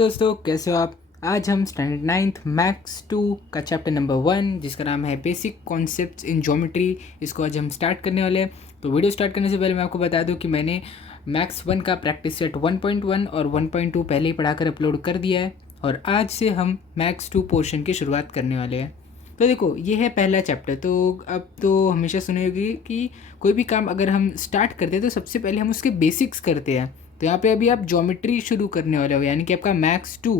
दोस्तों, कैसे हो आप। आज हम स्टैंडर्ड नाइन्थ मैथ्स 2 का चैप्टर नंबर 1 जिसका नाम है बेसिक कॉन्सेप्ट्स इन ज्योमेट्री, इसको आज हम स्टार्ट करने वाले हैं। तो वीडियो स्टार्ट करने से पहले मैं आपको बता दूं कि मैंने मैथ्स 1 का प्रैक्टिस सेट 1.1 और 1.2 पहले ही पढ़ाकर अपलोड कर दिया है और आज से हम मैथ्स 2 पोर्शन की शुरुआत करने वाले हैं। तो देखो, ये है पहला चैप्टर। तो अब तो हमेशा सुनी होगी कि कोई भी काम अगर हम स्टार्ट करते हैं तो सबसे पहले हम उसके बेसिक्स करते हैं। तो यहाँ पे अभी आप ज्योमेट्री शुरू करने वाले हो, यानी कि आपका मैथ्स 2।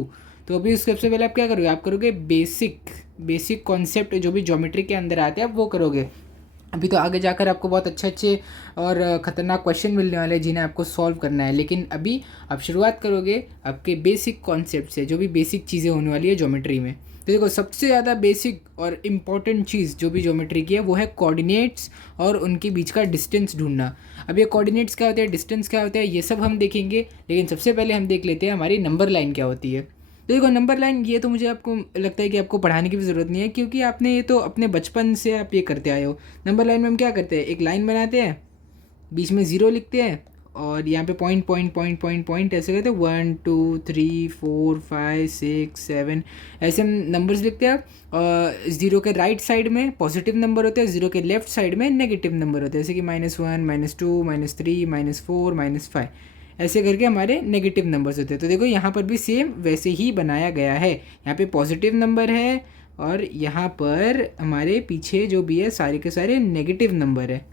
तो अभी सबसे पहले आप क्या करोगे, आप करोगे बेसिक कॉन्सेप्ट जो भी ज्योमेट्री के अंदर आते हैं आप वो करोगे। अभी तो आगे जाकर आपको बहुत अच्छे और ख़तरनाक क्वेश्चन मिलने वाले हैं जिन्हें आपको सॉल्व करना है, लेकिन अभी आप शुरुआत करोगे आपके बेसिक कॉन्सेप्ट से, जो भी बेसिक चीज़ें होने वाली है ज्योमेट्री में। तो देखो, सबसे ज़्यादा बेसिक और इम्पॉर्टेंट चीज़ जो भी ज्योमेट्री की है वो है कोऑर्डिनेट्स और उनके बीच का डिस्टेंस ढूंढना। अब ये कोऑर्डिनेट्स क्या होते हैं, डिस्टेंस क्या होता है, ये सब हम देखेंगे, लेकिन सबसे पहले हम देख लेते हैं हमारी नंबर लाइन क्या होती है। तो देखो, नंबर लाइन ये तो मुझे आपको लगता है कि आपको पढ़ाने की भी ज़रूरत नहीं है, क्योंकि आपने ये तो अपने बचपन से आप ये करते आए हो। नंबर लाइन में हम क्या करते हैं, एक लाइन बनाते हैं, बीच में ज़ीरो लिखते हैं और यहाँ पे point point point point point ऐसे करते हैं, 1 2 3 4 5 6 7 ऐसे हम नंबर्स लिखते हैं। और ज़ीरो के राइट साइड में पॉजिटिव नंबर होते हैं, ज़ीरो के लेफ्ट साइड में नेगेटिव नंबर होते हैं, जैसे कि -1 -2 -3 -4 -5 ऐसे करके हमारे नेगेटिव नंबर्स होते हैं। तो देखो, यहाँ पर भी सेम वैसे ही बनाया गया है। यहाँ पे पॉजिटिव नंबर है और यहाँ पर हमारे पीछे जो भी है सारे के सारे नेगेटिव नंबर है।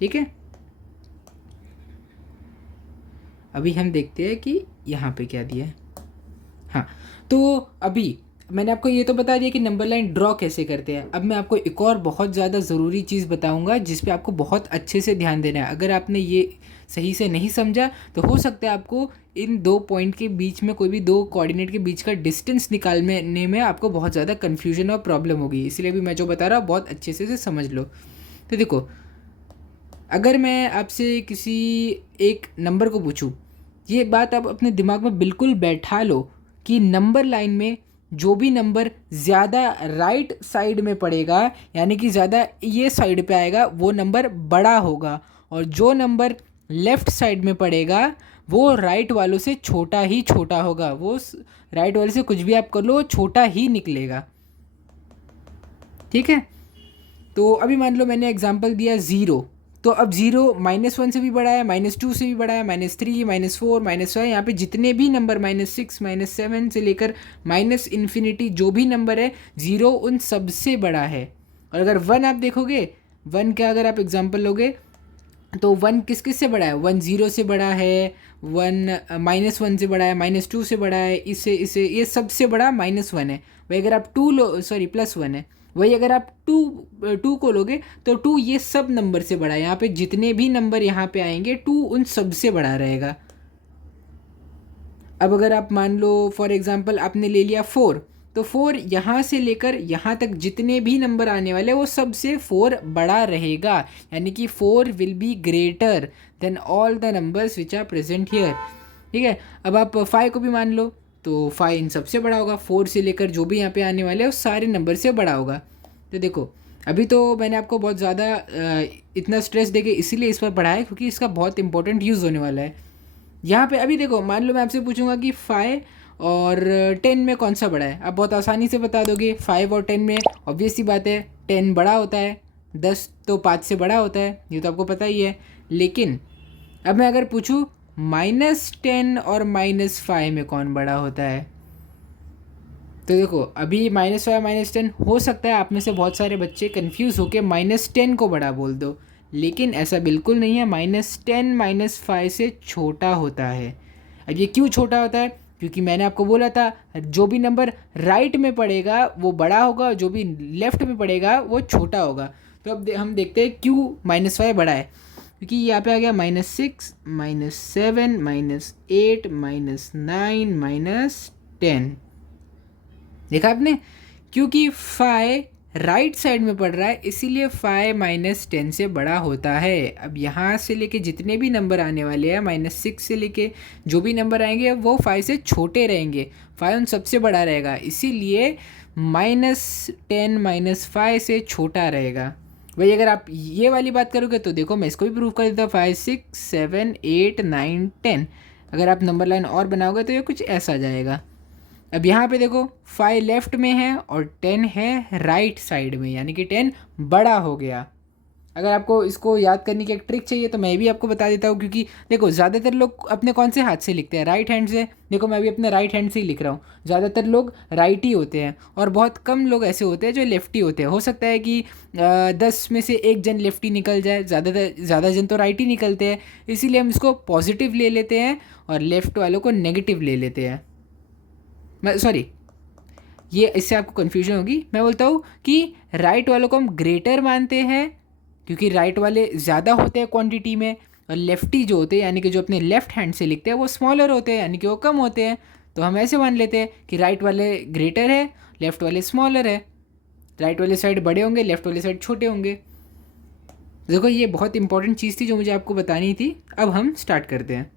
ठीक है, अभी हम देखते हैं कि यहाँ पे क्या दिया है। हाँ, तो अभी मैंने आपको ये तो बता दिया कि नंबर लाइन ड्रॉ कैसे करते हैं। अब मैं आपको एक और बहुत ज़्यादा ज़रूरी चीज़ बताऊंगा जिस पे आपको बहुत अच्छे से ध्यान देना है। अगर आपने ये सही से नहीं समझा तो हो सकता है आपको इन दो पॉइंट के बीच में, कोई भी दो कोऑर्डिनेट के बीच का डिस्टेंस निकालने में आपको बहुत ज़्यादा कन्फ्यूजन और प्रॉब्लम होगी। इसलिए भी मैं जो बता रहा हूँ बहुत अच्छे से समझ लो। तो देखो, अगर मैं आपसे किसी एक नंबर को पूछूं, ये बात आप अपने दिमाग में बिल्कुल बैठा लो कि नंबर लाइन में जो भी नंबर ज़्यादा राइट साइड में पड़ेगा, यानी कि ज़्यादा ये साइड पे आएगा, वो नंबर बड़ा होगा, और जो नंबर लेफ़्ट साइड में पड़ेगा वो राइट वालों से छोटा ही छोटा होगा। वो राइट वाले से कुछ भी आप कर लो, वो छोटा ही निकलेगा। ठीक है, तो अभी मान लो मैंने एग्जांपल दिया ज़ीरो, तो अब ज़ीरो -1 से भी बड़ा है, -2 से भी बड़ा है, -3 -4 -5, यहाँ पे जितने भी नंबर -6 -7 से लेकर ∞ जो भी नंबर है, ज़ीरो उन सबसे बड़ा है। और अगर 1 आप देखोगे, 1 का अगर आप एग्जांपल लोगे तो 1 किस किस से बड़ा है, 1 0 से बड़ा है, 1 -1 से बड़ा है, -2 से बड़ा है, इससे ये सबसे बड़ा -1 है। वही अगर आप 2 लो, सॉरी +1 है। वही अगर आप 2 को लोगे तो 2 ये सब नंबर से बड़ा है। यहाँ पे जितने भी नंबर यहाँ पे आएंगे 2 उन सब से बड़ा रहेगा। अब अगर आप मान लो फॉर एग्जांपल आपने ले लिया 4, तो 4 यहाँ से लेकर यहाँ तक जितने भी नंबर आने वाले वो सबसे 4 बड़ा रहेगा, यानी कि 4 will be greater than all the numbers which are present here. ठीक है, अब आप 5 को भी मान लो तो 5 इन सबसे बड़ा होगा, 4 से लेकर जो भी यहाँ पे आने वाले हैं उस सारे नंबर से बड़ा होगा। तो देखो, अभी तो मैंने आपको बहुत ज़्यादा इतना स्ट्रेस देके इसीलिए इस पर पढ़ाया है क्योंकि इसका बहुत इंपॉर्टेंट यूज़ होने वाला है यहाँ पे। अभी देखो, मान लो मैं आपसे पूछूंगा कि 5 और 10 में कौन सा बड़ा है, आप बहुत आसानी से बता दोगे। 5 और 10 में ऑब्वियस सी बात है 10 बड़ा होता है, 10 तो 5 से बड़ा होता है, ये तो आपको पता ही है। लेकिन अब मैं अगर पूछूं -10 और -5 में कौन बड़ा होता है, तो देखो अभी -5 -10 हो सकता है आप में से बहुत सारे बच्चे कंफ्यूज होकर -10 को बड़ा बोल दो, लेकिन ऐसा बिल्कुल नहीं है। -10 -5 से छोटा होता है। अब ये क्यों छोटा होता है, क्योंकि मैंने आपको बोला था जो भी नंबर राइट में पड़ेगा वो बड़ा होगा, जो भी लेफ्ट में पड़ेगा वो छोटा होगा। तो अब हम देखते हैं क्यों -5 बड़ा है, क्योंकि यहाँ पे आ गया -6 -7 -8 -9 -10। देखा आपने, क्योंकि 5 राइट साइड में पड़ रहा है इसीलिए 5 -10 से बड़ा होता है। अब यहाँ से लेके जितने भी नंबर आने वाले हैं, -6 से लेके जो भी नंबर आएंगे वो 5 से छोटे रहेंगे, 5 उन सबसे बड़ा रहेगा, इसीलिए -10 -5 से छोटा रहेगा। वही अगर आप ये वाली बात करोगे तो देखो, मैं इसको भी प्रूव कर देता हूँ। 5 6 7 8 9 10, अगर आप नंबर लाइन और बनाओगे तो ये कुछ ऐसा जाएगा। अब यहाँ पे देखो 5 लेफ्ट में है और 10 है राइट साइड में, यानी कि 10 बड़ा हो गया। अगर आपको इसको याद करने की एक ट्रिक चाहिए तो मैं भी आपको बता देता हूँ, क्योंकि देखो ज़्यादातर लोग अपने कौन से हाथ से लिखते हैं, राइट हैंड से। देखो मैं भी अपने राइट हैंड से ही लिख रहा हूँ, ज़्यादातर लोग राइट ही होते हैं और बहुत कम लोग ऐसे होते हैं जो लेफ्टी होते हैं। हो सकता है कि 10 में से एक जन लेफ्टी निकल जाए, ज़्यादा जन तो राइट ही निकलते हैं, इसीलिए हम इसको पॉजिटिव ले लेते हैं और लेफ़्ट वालों को नेगेटिव ले लेते हैं। मैं सॉरी, ये इससे आपको कन्फ्यूजन होगी। मैं बोलता हूँ कि राइट वालों को हम ग्रेटर मानते हैं क्योंकि राइट वाले ज़्यादा होते हैं क्वांटिटी में, और लेफ्टी जो होते हैं यानी कि जो अपने लेफ्ट हैंड से लिखते हैं वो स्मॉलर होते हैं, यानी कि वो कम होते हैं। तो हम ऐसे मान लेते हैं कि राइट वाले ग्रेटर है, लेफ्ट वाले स्मॉलर है। राइट वाले साइड बड़े होंगे, लेफ्ट वाले साइड छोटे होंगे। देखो ये बहुत इंपॉर्टेंट चीज़ थी जो मुझे आपको बतानी थी। अब हम स्टार्ट करते हैं।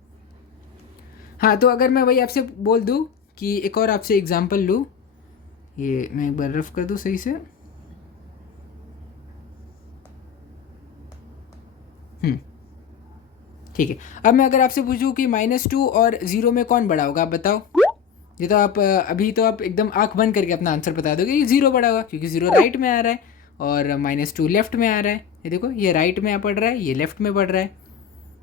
हाँ, तो अगर मैं वही आपसे बोल दूँ कि एक और आपसे एग्जांपल लूँ, ये मैं एक बार रफ कर दूँ सही से। ठीक है। अब मैं अगर आपसे पूछूं कि -2 और 0 में कौन बड़ा होगा, आप बताओ। ये तो आप अभी तो आप एकदम आंख बंद करके अपना आंसर बता दोगे कि 0 बड़ा होगा, क्योंकि 0 राइट में आ रहा है और -2 लेफ्ट में आ रहा है। ये देखो ये राइट में पड़ रहा है, ये लेफ्ट में पड़ रहा है।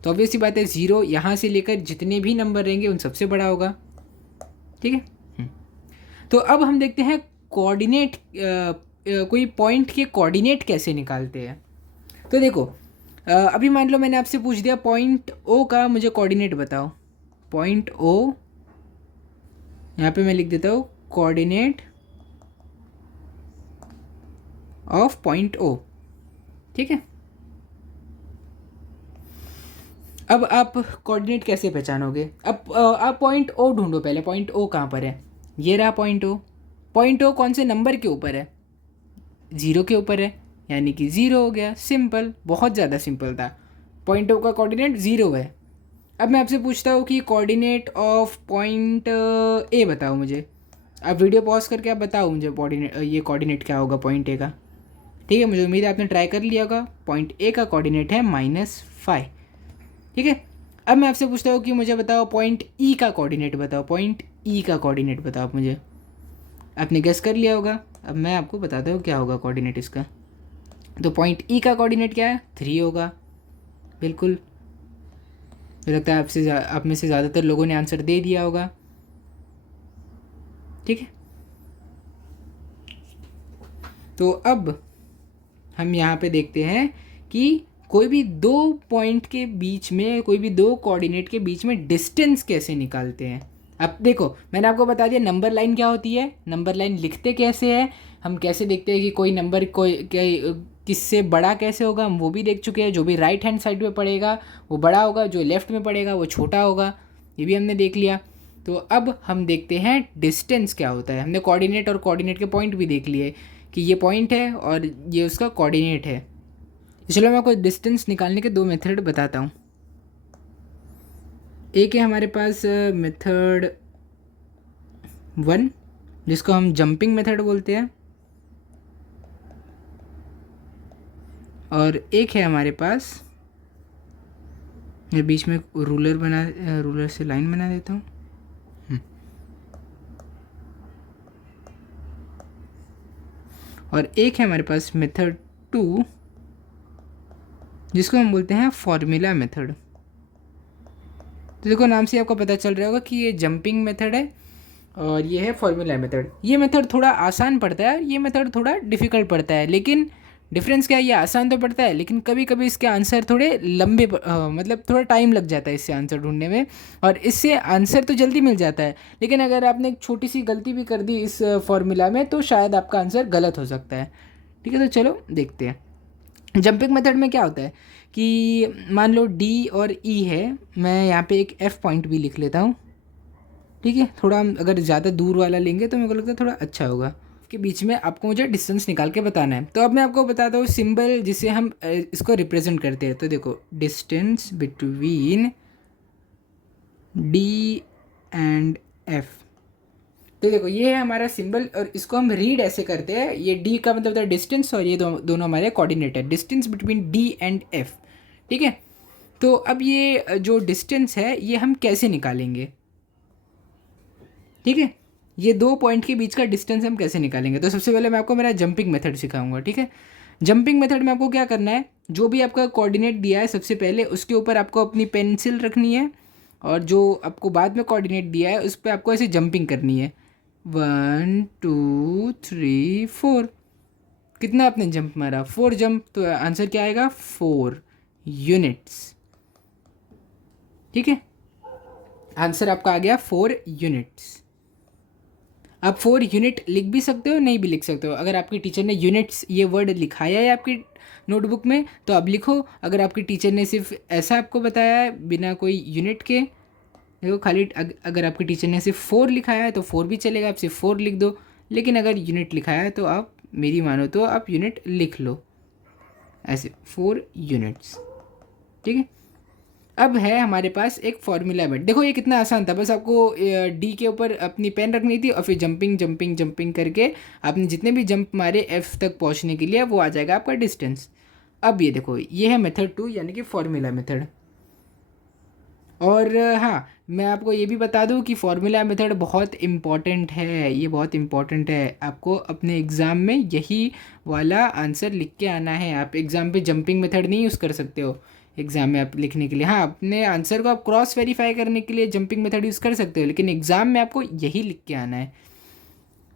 तो ऑब्वियस सी बात है 0 यहाँ से लेकर जितने भी नंबर रहेंगे उन सबसे बड़ा होगा। ठीक है। तो अब हम देखते हैं कोऑर्डिनेट, कोई पॉइंट के कोऑर्डिनेट कैसे निकालते हैं। तो देखो अभी मान लो मैंने आपसे पूछ दिया पॉइंट ओ का मुझे कोऑर्डिनेट बताओ। पॉइंट ओ, यहाँ पे मैं लिख देता हूँ कोऑर्डिनेट ऑफ पॉइंट ओ। ठीक है। अब आप कोऑर्डिनेट कैसे पहचानोगे? अब आप पॉइंट ओ ढूंढो पहले। पॉइंट ओ कहाँ पर है? ये रहा पॉइंट ओ। पॉइंट ओ कौन से नंबर के ऊपर है? 0 के ऊपर है, यानी कि 0 हो गया। सिंपल, बहुत ज़्यादा सिंपल था। पॉइंट ओ का कोऑर्डिनेट 0 है। अब मैं आपसे पूछता हूँ कि कोऑर्डिनेट ऑफ पॉइंट ए बताओ मुझे। आप वीडियो पॉज करके आप बताओ मुझे ये कोऑर्डिनेट क्या होगा पॉइंट ए का। ठीक है, मुझे उम्मीद है आपने ट्राई कर लिया होगा। पॉइंट ए का कोऑर्डिनेट है -5। ठीक है। अब मैं आपसे पूछता हूँ कि मुझे बताओ पॉइंट ई का कोऑर्डिनेट बताओ। पॉइंट ई का कोऑर्डिनेट बताओ आप मुझे। आपने गेस कर लिया होगा। अब मैं आपको बताता हूँ क्या होगा कोऑर्डिनेट इसका। तो पॉइंट ई का कोऑर्डिनेट क्या है? 3 होगा। बिल्कुल, मुझे लगता है आप में से ज़्यादातर लोगों ने आंसर दे दिया होगा। ठीक है। तो अब हम यहाँ पे देखते हैं कि कोई भी दो पॉइंट के बीच में, कोई भी दो कोऑर्डिनेट के बीच में डिस्टेंस कैसे निकालते हैं। अब देखो मैंने आपको बता दिया नंबर लाइन क्या होती है, नंबर लाइन लिखते कैसे हैं, हम कैसे देखते हैं कि कोई नंबर किससे बड़ा कैसे होगा, हम वो भी देख चुके हैं। जो भी राइट हैंड साइड में पड़ेगा वो बड़ा होगा, जो लेफ़्ट में पड़ेगा वो छोटा होगा, ये भी हमने देख लिया। तो अब हम देखते हैं डिस्टेंस क्या होता है। हमने कोऑर्डिनेट और कोऑर्डिनेट के पॉइंट भी देख लिए कि ये पॉइंट है और ये उसका कोऑर्डिनेट है। चलो मैं आपको डिस्टेंस निकालने के 2 मेथड बताता हूँ। एक है हमारे पास मेथड 1 जिसको हम जंपिंग मेथड बोलते हैं, और एक है हमारे पास, मैं बीच में रूलर से लाइन बना देता हूँ। और एक है हमारे पास मेथड 2 जिसको हम बोलते हैं फॉर्मूला मेथड। तो देखो नाम से आपको पता चल रहा होगा कि ये जंपिंग मेथड है और ये है फॉर्मूला मेथड। ये मेथड थोड़ा आसान पड़ता है, ये मेथड थोड़ा डिफ़िकल्ट पड़ता है। लेकिन डिफरेंस क्या है, ये आसान तो पड़ता है लेकिन कभी कभी इसके आंसर थोड़े लंबे मतलब थोड़ा टाइम लग जाता है इससे आंसर ढूंढने में, और इससे आंसर तो जल्दी मिल जाता है। लेकिन अगर आपने एक छोटी सी गलती भी कर दी इस फॉर्मूला में तो शायद आपका आंसर गलत हो सकता है। ठीक है, तो चलो देखते हैं। जंपिंग मेथड में क्या होता है कि मान लो डी और ई है, मैं यहाँ पे एक एफ पॉइंट भी लिख लेता हूँ। ठीक है, थोड़ा हम अगर ज़्यादा दूर वाला लेंगे तो मेरे को लगता है थोड़ा अच्छा होगा। के बीच में आपको मुझे डिस्टेंस निकाल के बताना है। तो अब मैं आपको बताता हूँ सिंबल जिससे हम इसको रिप्रेजेंट करते हैं। तो देखो distance between D and F. तो देखो ये है हमारा सिंबल और इसको हम रीड ऐसे करते हैं। ये डी का मतलब होता है डिस्टेंस और ये दोनों हमारे कोऑर्डिनेट है, distance between D and F. ठीक है, तो अब ये जो डिस्टेंस है ये हम कैसे निकालेंगे। ठीक है, ये 2 पॉइंट के बीच का डिस्टेंस हम कैसे निकालेंगे। तो सबसे पहले मैं आपको मेरा जंपिंग मेथड सिखाऊंगा, ठीक है। जंपिंग मेथड में आपको क्या करना है, जो भी आपका कोऑर्डिनेट दिया है सबसे पहले उसके ऊपर आपको अपनी पेंसिल रखनी है, और जो आपको बाद में कोऑर्डिनेट दिया है उस पर आपको ऐसे जंपिंग करनी है। 1 2 3 4। कितना आपने जंप मारा, 4 जंप, तो आंसर क्या आएगा 4 यूनिट्स, ठीक है। आंसर आपका आ गया 4 यूनिट्स। आप 4 यूनिट लिख भी सकते हो, नहीं भी लिख सकते हो। अगर आपकी टीचर ने यूनिट्स ये वर्ड लिखाया है आपकी नोटबुक में तो आप लिखो। अगर आपकी टीचर ने सिर्फ ऐसा आपको बताया है बिना कोई यूनिट के, देखो खाली अगर आपकी टीचर ने सिर्फ 4 लिखाया है तो 4 भी चलेगा, आप सिर्फ 4 लिख दो। लेकिन अगर यूनिट लिखाया है तो आप मेरी मानो तो आप यूनिट लिख लो, ऐसे 4 यूनिट्स, ठीक है। अब है हमारे पास एक फॉर्मूला मेथड। देखो ये कितना आसान था, बस आपको डी के ऊपर अपनी पेन रखनी थी और फिर जंपिंग जंपिंग जंपिंग करके आपने जितने भी जंप मारे एफ तक पहुंचने के लिए वो आ जाएगा आपका डिस्टेंस। अब ये देखो ये है मेथड 2 यानी कि फॉर्मूला मेथड। और हाँ, मैं आपको ये भी बता दूँ कि फॉर्मूला मेथड बहुत इम्पॉर्टेंट है, ये बहुत इम्पॉर्टेंट है। आपको अपने एग्ज़ाम में यही वाला आंसर लिख के आना है। आप एग्ज़ाम पे जंपिंग मेथड नहीं यूज़ कर सकते हो एग्ज़ाम में आप लिखने के लिए। हाँ, अपने आंसर को आप क्रॉस वेरीफाई करने के लिए जंपिंग मेथड यूज़ कर सकते हो, लेकिन एग्ज़ाम में आपको यही लिख के आना है,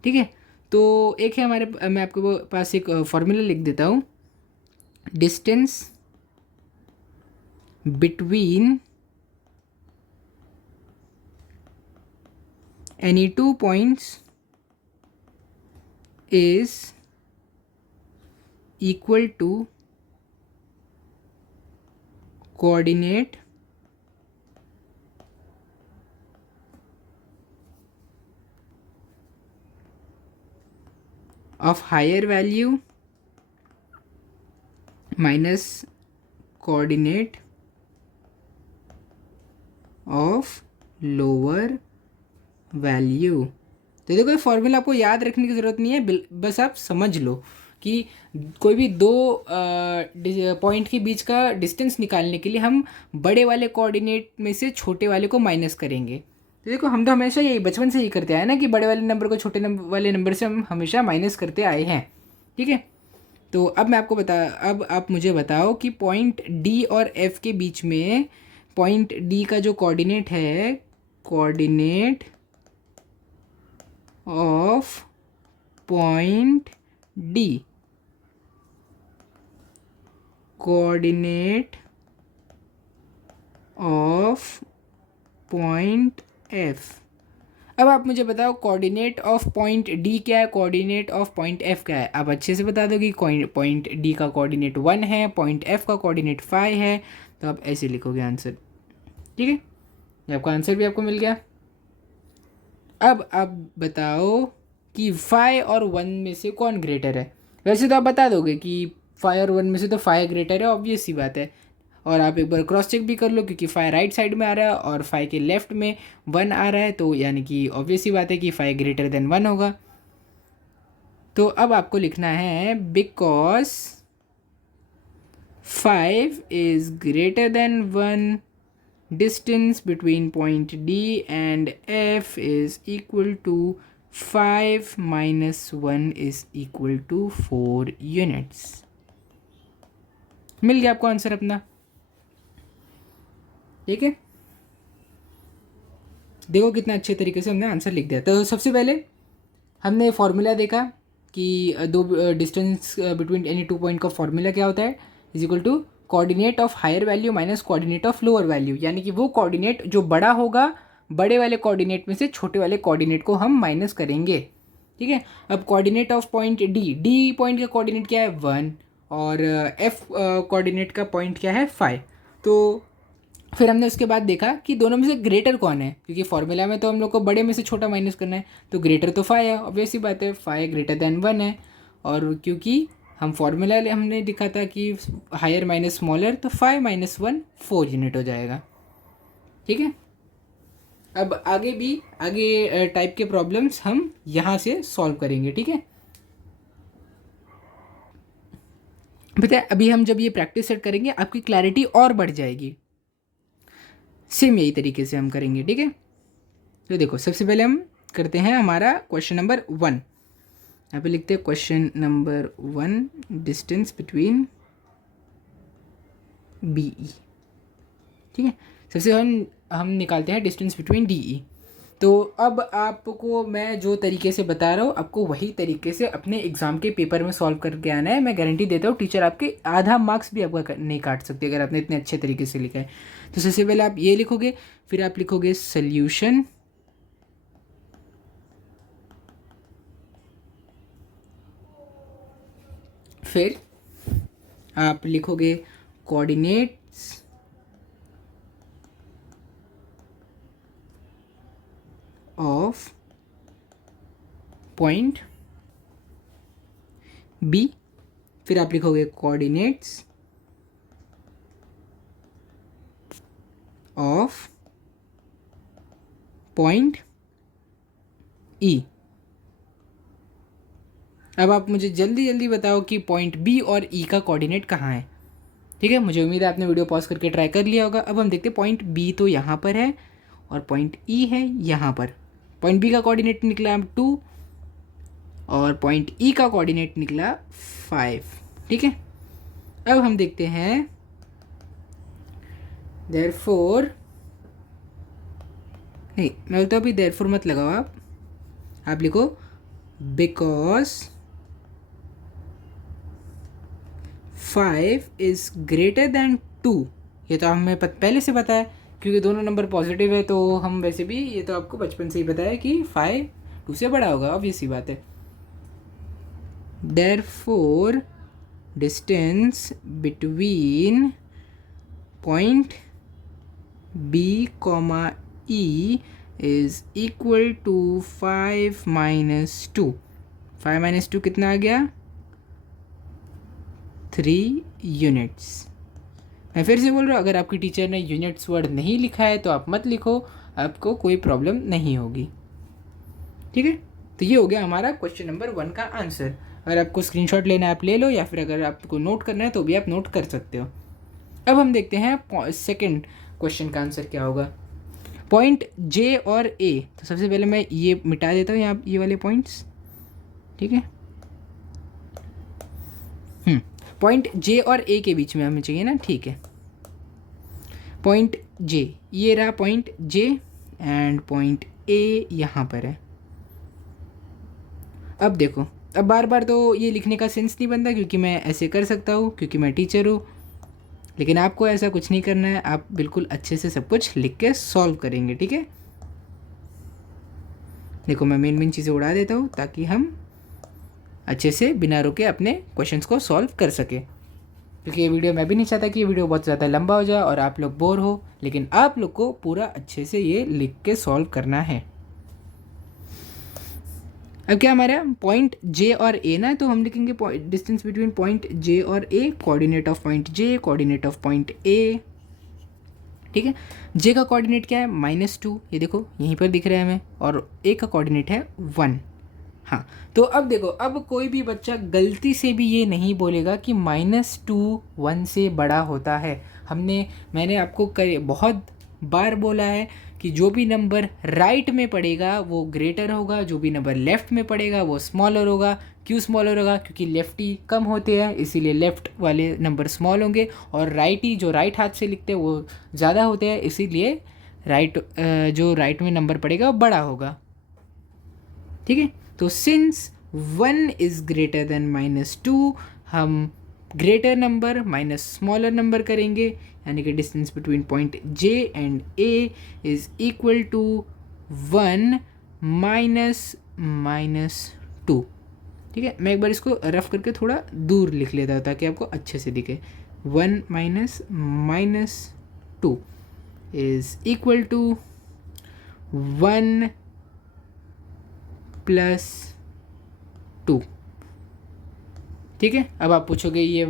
ठीक है। तो एक है हमारे, मैं आपको पास एक फॉर्मूला लिख देता हूँ। Distance between any 2 points is equal to coordinate of higher value minus coordinate of lower value. तो देखो ये फॉर्मूला आपको याद रखने की ज़रूरत नहीं है, बस आप समझ लो कि कोई भी 2 पॉइंट के बीच का डिस्टेंस निकालने के लिए हम बड़े वाले कोऑर्डिनेट में से छोटे वाले को माइनस करेंगे। तो देखो हम तो हमेशा यही बचपन से ही करते आए ना कि बड़े वाले नंबर को छोटे वाले नंबर से हम हमेशा माइनस करते आए हैं, ठीक है। तो अब मैं आपको अब आप मुझे बताओ कि पॉइंट डी और एफ के बीच में पॉइंट डी का जो कोऑर्डिनेट है, coordinate of point D, coordinate of point F। अब आप मुझे बताओ कोऑर्डिनेट ऑफ पॉइंट डी क्या है, कोऑर्डिनेट ऑफ पॉइंट एफ क्या है। आप अच्छे से बता दो कि पॉइंट डी का कोऑर्डिनेट 1 है, पॉइंट एफ का कोऑर्डिनेट 5 है, तो आप ऐसे लिखोगे आंसर, ठीक है। ये आपका आंसर भी आपको मिल गया। अब आप बताओ कि 5 और 1 में से कौन ग्रेटर है। वैसे तो आप बता दोगे कि 5 और 1 में से तो 5 ग्रेटर है, ऑब्वियस सी बात है। और आप एक बार क्रॉस चेक भी कर लो क्योंकि 5 राइट साइड में आ रहा है और 5 के लेफ्ट में 1 आ रहा है, तो यानी कि ऑब्वियस सी बात है कि 5 ग्रेटर देन 1 होगा। तो अब आपको लिखना है because 5 is greater then 1, distance between point D and F is equal to 5 minus 1 is equal to 4 units। मिल गया आपको आंसर अपना, ठीक है। देखो कितना अच्छे तरीके से हमने आंसर लिख दिया। तो सबसे पहले हमने फॉर्मूला देखा कि दो डिस्टेंस बिटवीन एनी 2 पॉइंट का फॉर्मूला क्या होता है, is equal to coordinate of higher value minus coordinate of lower value, यानी कि वो कोऑर्डिनेट जो बड़ा होगा बड़े वाले कोऑर्डिनेट में से छोटे वाले कोऑर्डिनेट को हम माइनस करेंगे, ठीक है। अब coordinate of point D point का कोऑर्डिनेट क्या है 1 और एफ कोऑर्डिनेट का पॉइंट क्या है 5। तो फिर हमने उसके बाद देखा कि दोनों में से ग्रेटर कौन है, क्योंकि फॉर्मूला में तो हम लोग को बड़े में से छोटा माइनस करना है, तो ग्रेटर तो 5 है, ऑब्वियस ही बात है 5 ग्रेटर देन 1 है। और क्योंकि हम फॉर्मूला हमने दिखा था कि हायर माइनस स्मॉलर, तो 5 माइनस 1 4 यूनिट हो जाएगा, ठीक है। अब आगे टाइप के प्रॉब्लम्स हम यहाँ से सॉल्व करेंगे, ठीक है। पता है अभी हम जब ये प्रैक्टिस सेट करेंगे आपकी क्लैरिटी और बढ़ जाएगी। सेम यही तरीके से हम करेंगे, ठीक है। तो देखो सबसे पहले हम करते हैं हमारा क्वेश्चन नंबर 1। यहाँ पे लिखते हैं question number 1, distance between B E. ठीक है, सबसे हम निकालते हैं डिस्टेंस बिटवीन डी ई। तो अब आपको मैं जो तरीके से बता रहा हूँ आपको वही तरीके से अपने एग्ज़ाम के पेपर में सॉल्व करके आना है। मैं गारंटी देता हूँ टीचर आपके आधा मार्क्स भी आपका नहीं काट सकते अगर आपने इतने अच्छे तरीके से लिखा है। तो सबसे पहले आप ये लिखोगे, फिर आप लिखोगे सल्यूशन, फिर आप लिखोगे कोऑर्डिनेट्स ऑफ पॉइंट बी, फिर आप लिखोगे कोऑर्डिनेट्स ऑफ पॉइंट ई। अब आप मुझे जल्दी जल्दी बताओ कि पॉइंट बी और ई का कोऑर्डिनेट कहाँ है। ठीक है, मुझे उम्मीद है आपने वीडियो पॉज करके ट्राई कर लिया होगा। अब हम देखते हैं पॉइंट बी तो यहाँ पर है और पॉइंट ई है यहाँ पर। पॉइंट बी का कोऑर्डिनेट निकला 2 और पॉइंट ई का कोऑर्डिनेट निकला 5। ठीक है, अब हम देखते हैं देयरफॉर, नहीं मैं बोलता अभी देयरफॉर मत लगाओ, आप लिखो बिकॉज 5 इज ग्रेटर देन 2। ये तो हमें पहले से पता है क्योंकि दोनों नंबर पॉजिटिव है, तो हम वैसे भी ये तो आपको बचपन से ही पता है कि 5 2 से बड़ा होगा, ऑब्वियस सी बात है। Therefore distance between point B comma E is equal to 5 minus 2। 5 minus 2 कितना आ गया? 3 यूनिट्स। मैं फिर से बोल रहा हूँ, अगर आपकी टीचर ने यूनिट्स वर्ड नहीं लिखा है तो आप मत लिखो, आपको कोई प्रॉब्लम नहीं होगी। ठीक है, तो ये हो गया हमारा क्वेश्चन नंबर 1 का आंसर। अगर आपको स्क्रीनशॉट लेना है आप ले लो, या फिर अगर आपको नोट करना है तो भी आप नोट कर सकते हो। अब हम देखते हैं सेकंड क्वेश्चन का आंसर क्या होगा। पॉइंट जे और ए, तो सबसे पहले मैं ये मिटा देता हूँ यहाँ ये वाले पॉइंट्स। ठीक है, पॉइंट जे और ए के बीच में हमें चाहिए ना। ठीक है, पॉइंट जे, ये रहा point J and point A यहाँ पर है। अब देखो, अब बार बार तो ये लिखने का सेंस नहीं बनता क्योंकि मैं ऐसे कर सकता हूँ क्योंकि मैं टीचर हूँ, लेकिन आपको ऐसा कुछ नहीं करना है। आप बिल्कुल अच्छे से सब कुछ लिख के सॉल्व करेंगे। ठीक है, देखो मैं मेन चीज़ें उड़ा देता हूँ ताकि हम अच्छे से बिना रुके अपने क्वेश्चंस को सॉल्व कर सके, क्योंकि ये वीडियो मैं भी नहीं चाहता कि ये वीडियो बहुत ज़्यादा लंबा हो जाए और आप लोग बोर हो, लेकिन आप लोग को पूरा अच्छे से ये लिख के सॉल्व करना है। अब क्या हमारा पॉइंट जे और ए ना, तो हम लिखेंगे डिस्टेंस बिटवीन पॉइंट जे और A, coordinate of point J, coordinate of point A. ठीक है, जे का कोऑर्डिनेट क्या है? -2, ये देखो यहीं पर दिख रहा है हमें, और ए का कोऑर्डिनेट है 1। हाँ, तो अब देखो, अब कोई भी बच्चा गलती से भी ये नहीं बोलेगा कि -2 1 से बड़ा होता है। मैंने आपको बहुत बार बोला है कि जो भी नंबर राइट में पड़ेगा वो ग्रेटर होगा, जो भी नंबर लेफ़्ट में पड़ेगा वो स्मॉलर होगा। क्यों स्मॉलर होगा? क्योंकि लेफ्टी कम होते हैं, इसीलिए लेफ़्ट वाले नंबर स्मॉल होंगे, और राइटी जो राइट हाथ से लिखते हैं वो ज़्यादा होते हैं, इसीलिए जो राइट में नंबर पड़ेगा वो बड़ा होगा। ठीक है, तो सिंस 1 इज़ ग्रेटर देन -2, हम greater number minus smaller number करेंगे, यानी कि distance between point J and A is equal to 1 -2। ठीक है, मैं एक बार इसको रफ करके थोड़ा दूर लिख लेता हूँ ताकि आपको अच्छे से दिखे। 1 -2 इज़ इक्वल टू 1 +2। ठीक है, अब आप पूछोगे ये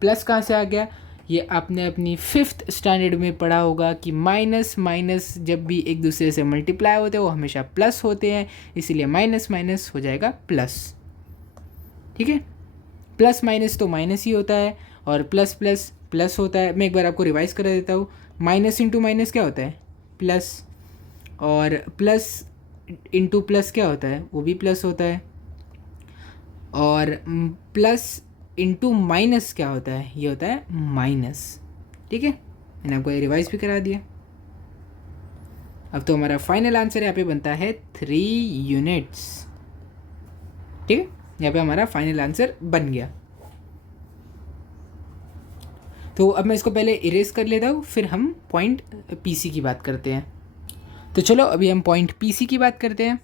प्लस कहाँ से आ गया? ये आपने अपनी 5th स्टैंडर्ड में पढ़ा होगा कि माइनस जब भी एक दूसरे से मल्टीप्लाई होते हैं वो हमेशा प्लस होते हैं, इसीलिए माइनस हो जाएगा प्लस। ठीक है, प्लस माइनस तो माइनस ही होता है और प्लस प्लस प्लस होता है। मैं एक बार आपको रिवाइज करा देता हूँ। माइनस इंटू माइनस क्या होता है? प्लस, और प्लस इंटू प्लस क्या होता है, वो भी प्लस होता है, और प्लस इंटू माइनस क्या होता है, ये होता है माइनस। ठीक है, मैंने आपको ये रिवाइज भी करा दिया। अब तो हमारा फाइनल आंसर यहाँ पे बनता है 3 यूनिट्स। ठीक है, यहाँ पे हमारा फाइनल आंसर बन गया। तो अब मैं इसको पहले इरेज कर लेता हूँ, फिर हम पॉइंट पीसी की बात करते हैं। तो चलो अभी हम पॉइंट पीसी की बात करते हैं।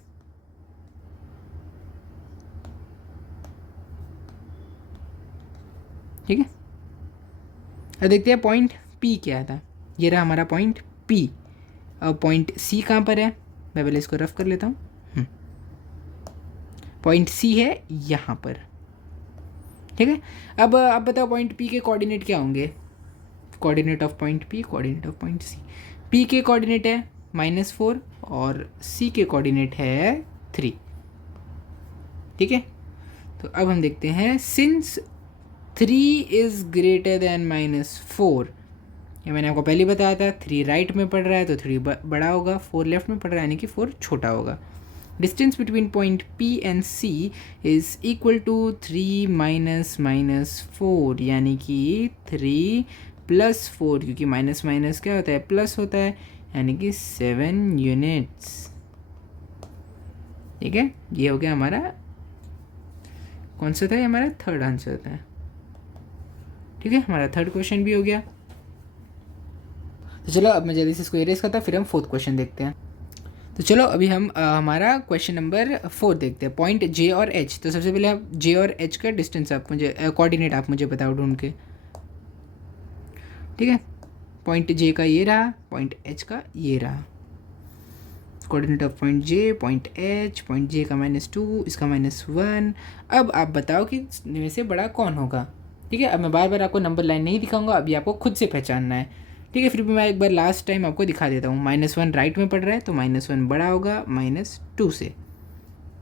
ठीक है, अब देखते हैं पॉइंट पी क्या था। ये रहा हमारा पॉइंट पी। अब पॉइंट सी कहाँ पर है, मैं पहले इसको रफ कर लेता हूँ। पॉइंट सी है यहाँ पर। ठीक है, अब आप बताओ पॉइंट पी के कोऑर्डिनेट क्या होंगे। Coordinate of point P, coordinate of point C. P के कोऑर्डिनेट है -4 और सी के कोऑर्डिनेट है 3। ठीक है, तो अब हम देखते हैं सिंस 3 इज़ ग्रेटर देन -4, ये मैंने आपको पहले बताया था। 3 राइट में पड़ रहा है तो 3 बड़ा होगा, 4 लेफ्ट में पड़ रहा है यानी कि 4 छोटा होगा। Distance between point P and C is equal to 3 minus -4, यानी कि 3 + 4, क्योंकि माइनस माइनस क्या होता है, प्लस होता है, यानी कि 7 यूनिट्स। ठीक है, ये हो गया हमारा, कौन सा था ये, हमारा थर्ड आंसर था। ठीक है, हमारा थर्ड क्वेश्चन भी हो गया। तो चलो अब मैं जल्दी से इसको इरेज करता, फिर हम फोर्थ क्वेश्चन देखते हैं। तो चलो अभी हम हमारा क्वेश्चन नंबर 4 देखते हैं, पॉइंट जे और एच। तो सबसे पहले आप जे और एच का डिस्टेंस आप मुझे कोऑर्डिनेट आप मुझे बताओ ढूंढ के। ठीक है, पॉइंट जे का ये रहा, पॉइंट एच का ये रहा। Coordinate of point J, point H, point J का -2, इसका -1। अब आप बताओ कि इनमें से बड़ा कौन होगा। ठीक है, अब मैं बार बार आपको नंबर लाइन नहीं दिखाऊंगा, अभी आपको खुद से पहचानना है। ठीक है, फिर भी मैं एक बार लास्ट टाइम आपको दिखा देता हूँ। -1 राइट में पड़ रहा है तो -1 बड़ा होगा -2 से।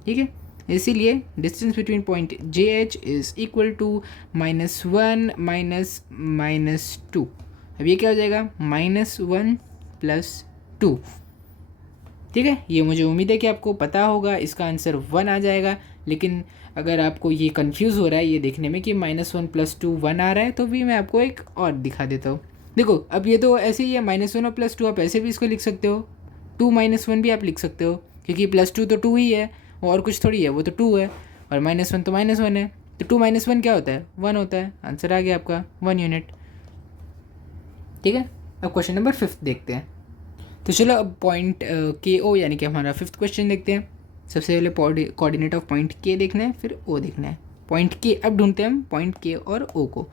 ठीक है, इसीलिए distance between point J H is equal to -1 minus -2। अब ये क्या हो जाएगा, -1 + 2। ठीक है, ये मुझे उम्मीद है कि आपको पता होगा, इसका आंसर 1 आ जाएगा। लेकिन अगर आपको ये कंफ्यूज हो रहा है ये देखने में कि -1 + 2 1 आ रहा है, तो भी मैं आपको एक और दिखा देता हूँ। देखो, अब ये तो ऐसे ही है, -1 और +2 आप ऐसे भी इसको लिख सकते हो, 2 - 1 भी आप लिख सकते हो, क्योंकि +2 तो 2 ही है और कुछ थोड़ी है, वो तो 2 है, और -1 तो -1 है, तो 2 - 1 क्या होता है, 1 होता है। आंसर आ गया आपका 1 यूनिट। ठीक है, अब क्वेश्चन नंबर 5 देखते हैं। तो चलो अब पॉइंट के ओ यानी कि हमारा 5th क्वेश्चन देखते हैं। सबसे पहले कोऑर्डिनेट ऑफ पॉइंट के देखना है, फिर ओ देखना है। पॉइंट के अब ढूंढते हैं हम पॉइंट के और ओ को।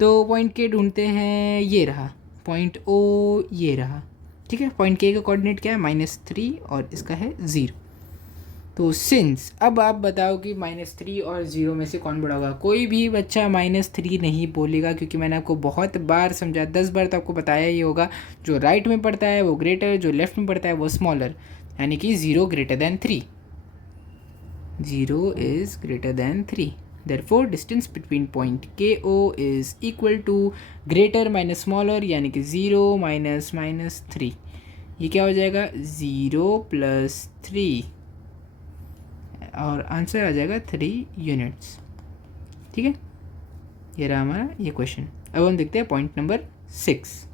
तो पॉइंट के ढूंढते हैं, ये रहा पॉइंट ओ, ये रहा। ठीक है, पॉइंट के का कोऑर्डिनेट क्या है, -3 और इसका है 0। तो सिंस, अब आप बताओ कि -3 और 0 में से कौन बड़ा होगा। कोई भी बच्चा -3 नहीं बोलेगा, क्योंकि मैंने आपको बहुत बार समझा, 10 बार तो आपको बताया ही होगा। जो राइट में पड़ता है वो ग्रेटर, जो लेफ्ट में पड़ता है वो स्मॉलर, यानी कि 0 greater than 3। 0 is greater than 3। Therefore distance between point K O is equal to greater minus smaller, यानी कि 0 माइनस -3। ये क्या हो जाएगा, 0 + 3, और आंसर आ जाएगा 3 यूनिट्स। ठीक है, ये रहा हमारा ये क्वेश्चन। अब हम देखते हैं पॉइंट नंबर 6।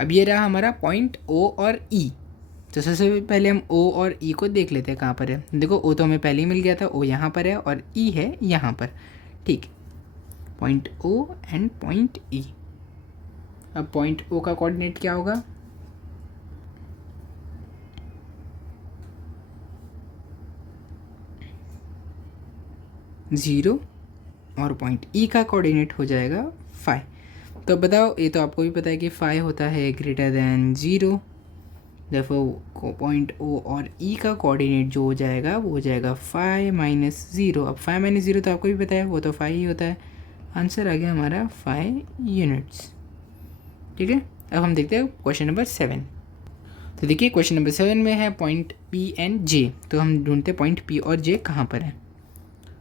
अब ये रहा हमारा पॉइंट ओ और ई। तो सबसे पहले हम ओ और ई को देख लेते हैं कहाँ पर है। देखो, ओ तो हमें पहले ही मिल गया था, ओ यहाँ पर है और ई है यहाँ पर। ठीक, point O and point E. अब पॉइंट ओ का कोऑर्डिनेट क्या होगा, ज़ीरो, और पॉइंट ई का कोऑर्डिनेट हो जाएगा 5। तो बताओ, ये तो आपको भी पता है कि 5 होता है ग्रेटर देन 0। देखो, पॉइंट ओ और ई का कोऑर्डिनेट जो हो जाएगा वो हो जाएगा 5 - 0। अब 5 - 0 तो आपको भी पता है, वो तो 5 ही होता है। आंसर आ गया हमारा 5 यूनिट्स। ठीक है, अब हम देखते हैं क्वेश्चन नंबर 7। तो देखिए, क्वेश्चन नंबर 7 में है पॉइंट पी एंड जे। तो हम ढूंढते हैं पॉइंट पी और जे कहाँ पर है।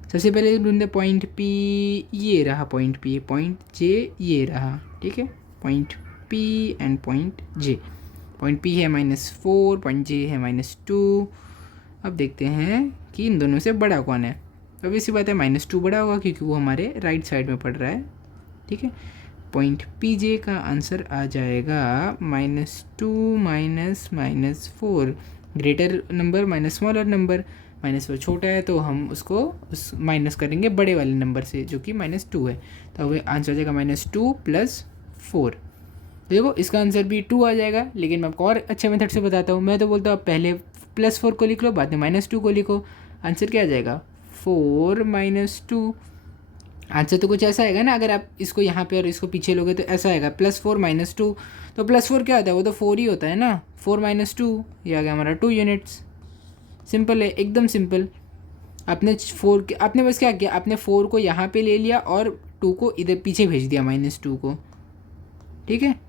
सबसे पहले ढूंढते पॉइंट पी, ये रहा पॉइंट पी, पॉइंट जे ये रहा। ठीक है, point P and point J. Point P है -4, पॉइंट जे है -2, अब देखते हैं कि इन दोनों से बड़ा कौन है। अब इसी बात है -2 बड़ा होगा क्योंकि वो हमारे राइट साइड में पड़ रहा है। ठीक है, पॉइंट पी जे का आंसर आ जाएगा -2 -4, greater number minus smaller number. -4 छोटा है तो हम उसको उस माइनस करेंगे बड़े वाले नंबर से जो कि -2 है। तो अब आंसर आ जाएगा -2 + 4। देखो इसका आंसर भी 2 आ जाएगा, लेकिन मैं आपको और अच्छे मेथड से बताता हूँ। मैं तो बोलता हूँ आप पहले +4 को लिख लो, बाद में -2 को लिखो। आंसर क्या आ जाएगा 4 - 2। आंसर तो कुछ ऐसा आएगा ना, अगर आप इसको यहाँ पे और इसको पीछे लोगे तो ऐसा आएगा +4 - 2। तो +4 क्या होता है, वो तो 4 ही होता है ना। 4 - 2, ये आ गया हमारा 2 यूनिट्स। सिंपल है, एकदम सिंपल। आपने बस क्या किया, आपने 4 को यहाँ पे ले लिया और 2 को इधर पीछे भेज दिया, -2 को। ठीक है,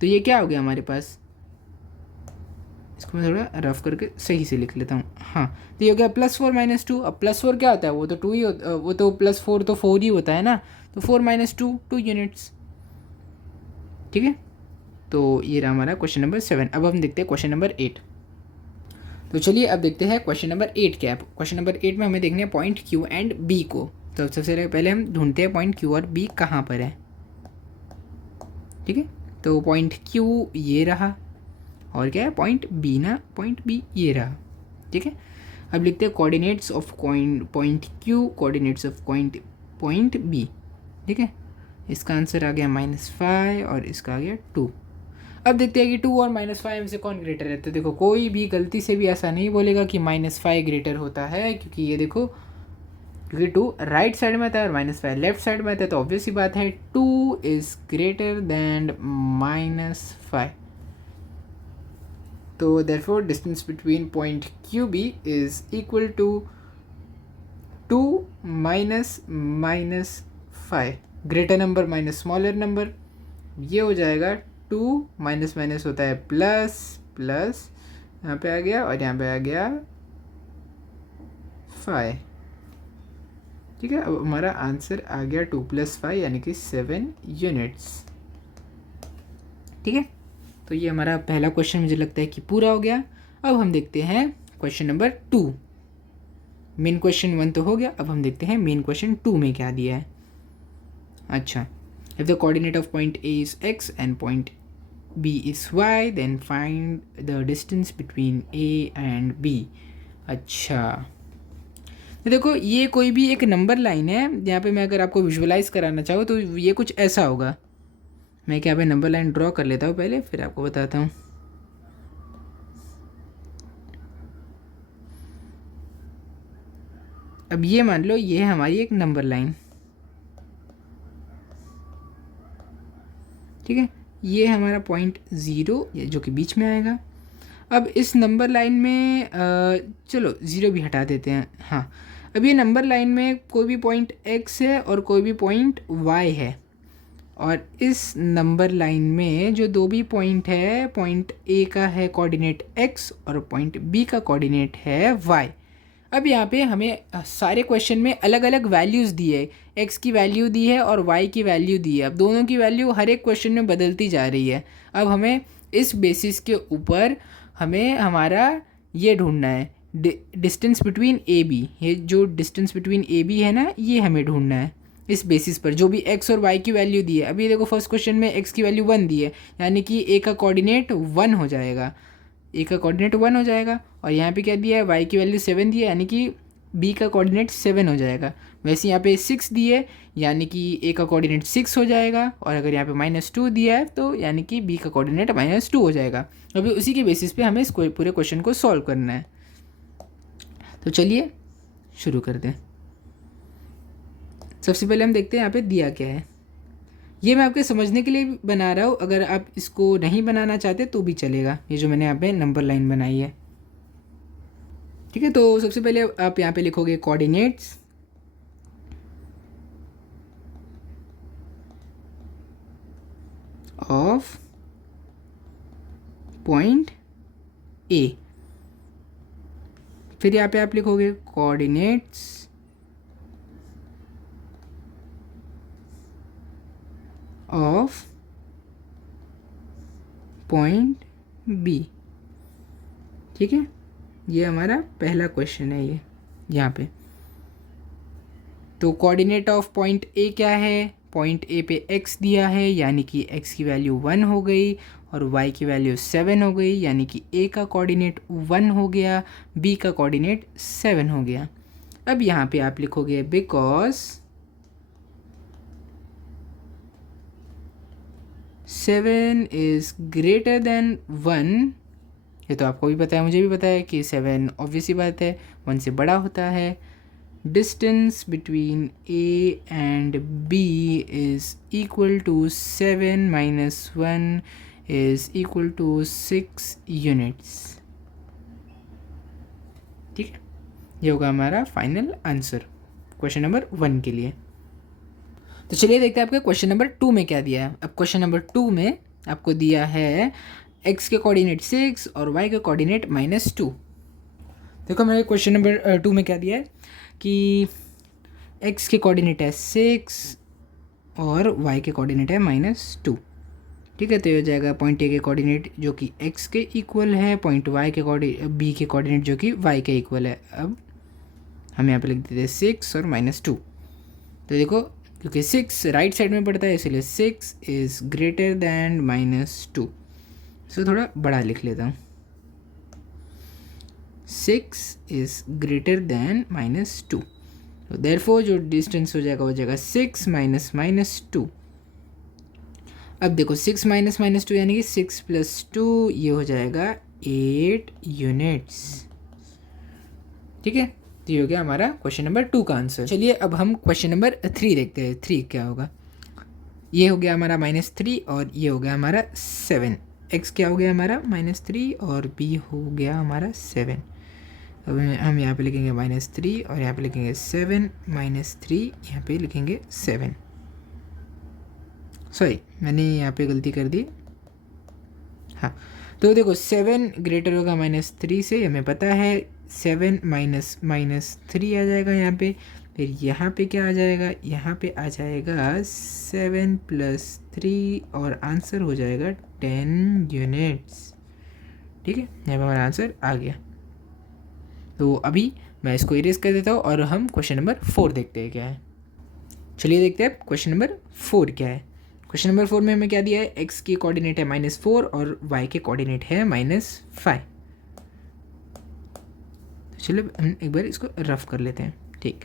तो ये क्या हो गया हमारे पास, इसको मैं थोड़ा रफ करके सही से लिख लेता हूँ। हाँ, तो ये हो गया +4 - 2। अब +4 क्या होता है, वो तो 2 ही होता, वो तो +4 तो 4 ही होता है ना। तो 4 - 2 2 यूनिट्स। ठीक है, तो ये रहा हमारा क्वेश्चन नंबर 7। अब हम देखते हैं क्वेश्चन नंबर 8। तो चलिए अब देखते हैं क्वेश्चन नंबर 8 क्या है। क्वेश्चन नंबर 8 में हमें देखना है पॉइंट क्यू एंड बी को। तो सबसे पहले हम ढूंढते हैं पॉइंट क्यू और बी कहाँ पर है। ठीक है, तो पॉइंट क्यू ये रहा, और क्या है पॉइंट बी ना, पॉइंट बी ये रहा। ठीक है, अब लिखते हैं coordinates of point Q, coordinates of point B. ठीक है, इसका आंसर आ गया -5 और इसका आ गया 2। अब देखते हैं कि 2 और -5 में से कौन ग्रेटर है। तो देखो कोई भी गलती से भी ऐसा नहीं बोलेगा कि -5 ग्रेटर होता है, क्योंकि ये देखो, क्योंकि 2 राइट साइड में आता है और -5 लेफ्ट साइड में आता है, तो ऑब्वियस सी बात है 2 इज़ ग्रेटर दैन -5। तो therefore distance between point QB is equal to 2 -5, greater number minus smaller number. ये हो जाएगा 2 माइनस होता है प्लस, प्लस यहाँ पे आ गया और यहाँ पे आ गया 5। ठीक है, अब हमारा आंसर आ गया 2 + 5 यानी कि 7 यूनिट्स। ठीक है, तो ये हमारा पहला क्वेश्चन मुझे लगता है कि पूरा हो गया। अब हम देखते हैं क्वेश्चन नंबर 2। मेन क्वेश्चन 1 तो हो गया, अब हम देखते हैं मेन क्वेश्चन 2 में क्या दिया है। अच्छा, if the coordinate of point A is x and point B is y, then find the distance between A and B. अच्छा, तो देखो ये कोई भी एक नंबर लाइन है, यहाँ पे मैं अगर आपको विजुअलाइज कराना चाहूँ तो ये कुछ ऐसा होगा। मैं क्या पे नंबर लाइन ड्रॉ कर लेता हूँ पहले, फिर आपको बताता हूँ। अब ये मान लो ये है हमारी एक नंबर लाइन। ठीक है, ये है हमारा पॉइंट 0 जो कि बीच में आएगा। अब इस नंबर लाइन में चलो 0 भी हटा देते हैं। हाँ, अब ये नंबर लाइन में कोई भी पॉइंट x है और कोई भी पॉइंट y है, और इस नंबर लाइन में जो दो भी पॉइंट है, पॉइंट ए का है कोऑर्डिनेट x और पॉइंट बी का कोऑर्डिनेट है y। अब यहाँ पे हमें सारे क्वेश्चन में अलग अलग वैल्यूज़ दी है, x की वैल्यू दी है और y की वैल्यू दी है। अब दोनों की वैल्यू हर एक क्वेश्चन में बदलती जा रही है। अब हमें इस बेसिस के ऊपर हमें हमारा ये ढूंढना है डिस्टेंस बिटवीन ए बी। ये जो डिस्टेंस बिटवीन ए बी है ना, ये हमें ढूंढना है इस बेसिस पर, जो भी x और y की वैल्यू दी है। अभी देखो फर्स्ट क्वेश्चन में x की वैल्यू 1 दी है, यानी कि a का कोऑर्डिनेट 1 हो जाएगा, ए का कोऑर्डिनेट 1 हो जाएगा। और यहाँ पे क्या दिया है, y की वैल्यू 7 दी है, यानी कि b का कोऑर्डिनेट 7 हो जाएगा। वैसे यहाँ पे 6 दी है, यानी कि a का कोऑर्डिनेट 6 हो जाएगा। और अगर यहाँ पे -2 दिया है तो यानी कि b का कोऑर्डिनेट -2 हो जाएगा। अभी उसी के बेसिस पे हमें इस पूरे क्वेश्चन को सॉल्व करना है। तो चलिए शुरू करते हैं। सबसे पहले हम देखते हैं यहाँ पे दिया क्या है। ये मैं आपके समझने के लिए बना रहा हूँ, अगर आप इसको नहीं बनाना चाहते तो भी चलेगा। ये जो मैंने यहाँ पे नंबर लाइन बनाई है, ठीक है। तो सबसे पहले आप यहाँ पे लिखोगे कोऑर्डिनेट्स ऑफ पॉइंट ए, फिर यहाँ पे आप लिखोगे कोऑर्डिनेट्स ऑफ पॉइंट बी। ठीक है, ये हमारा पहला क्वेश्चन है ये यहाँ पे। तो कोऑर्डिनेट ऑफ पॉइंट ए क्या है, पॉइंट ए पे x दिया है यानी कि x की वैल्यू 1 हो गई और y की वैल्यू 7 हो गई, यानी कि a का कोऑर्डिनेट 1 हो गया, b का कोऑर्डिनेट 7 हो गया। अब यहाँ पे आप लिखोगे बिकॉज 7 इज ग्रेटर देन 1। ये तो आपको भी पता है, मुझे भी पता है कि 7 ऑब्वियसली बात है 1 से बड़ा होता है। Distance between A and B is equal to 7 minus 1 is equal to 6 units. ठीक है, ये होगा हमारा फाइनल आंसर क्वेश्चन नंबर 1 के लिए। तो चलिए देखते हैं आपके क्वेश्चन नंबर 2 में क्या दिया है। अब क्वेश्चन नंबर 2 में आपको दिया है x के कोऑर्डिनेट 6 और y के कोऑर्डिनेट -2। देखो मेरे क्वेश्चन नंबर 2 में क्या दिया है कि x के कोऑर्डिनेट है 6 और y के कोऑर्डिनेट है -2। ठीक है, तो ये हो जाएगा पॉइंट ए के कोऑर्डिनेट जो कि x के इक्वल है, पॉइंट y के b के कोऑर्डिनेट जो कि y के इक्वल है। अब हम यहाँ पे लिख देते हैं 6 और -2। तो देखो क्योंकि 6 राइट साइड में पड़ता है इसलिए 6 इज़ ग्रेटर दैन -2। सो थोड़ा बड़ा लिख लेता हूँ, 6 इज़ ग्रेटर दैन -2। तो देयरफॉर जो डिस्टेंस हो जाएगा 6 माइनस -2। अब देखो 6 माइनस -2 यानी कि 6 + 2, ये हो जाएगा 8 यूनिट्स। ठीक है, तो ये हो गया हमारा क्वेश्चन नंबर 2 का आंसर। चलिए अब हम क्वेश्चन नंबर 3 देखते हैं। 3 क्या होगा, ये हो गया हमारा -3 और ये हो गया हमारा 7। x क्या हो गया हमारा -3 और b हो गया हमारा 7। अब हम यहाँ पे लिखेंगे -3 और यहाँ पे लिखेंगे 7 -3, यहाँ पे लिखेंगे 7। सॉरी मैंने यहाँ पे गलती कर दी। हाँ, तो देखो 7 ग्रेटर होगा -3 से, हमें पता है। 7 माइनस -3 आ जाएगा यहाँ पे, फिर यहाँ पे क्या आ जाएगा, यहाँ पे आ जाएगा 7 + 3 और आंसर हो जाएगा 10 यूनिट्स। ठीक है, यहाँ पे हमारा आंसर आ गया। तो अभी मैं इसको इरेज कर देता हूँ और हम क्वेश्चन नंबर 4 देखते हैं क्या है। चलिए देखते हैं क्वेश्चन नंबर 4 क्या है। क्वेश्चन नंबर 4 में हमें क्या दिया है, x की कोऑर्डिनेट है -4 और y के कोऑर्डिनेट है -5। तो चलिए हम एक बार इसको रफ कर लेते हैं। ठीक,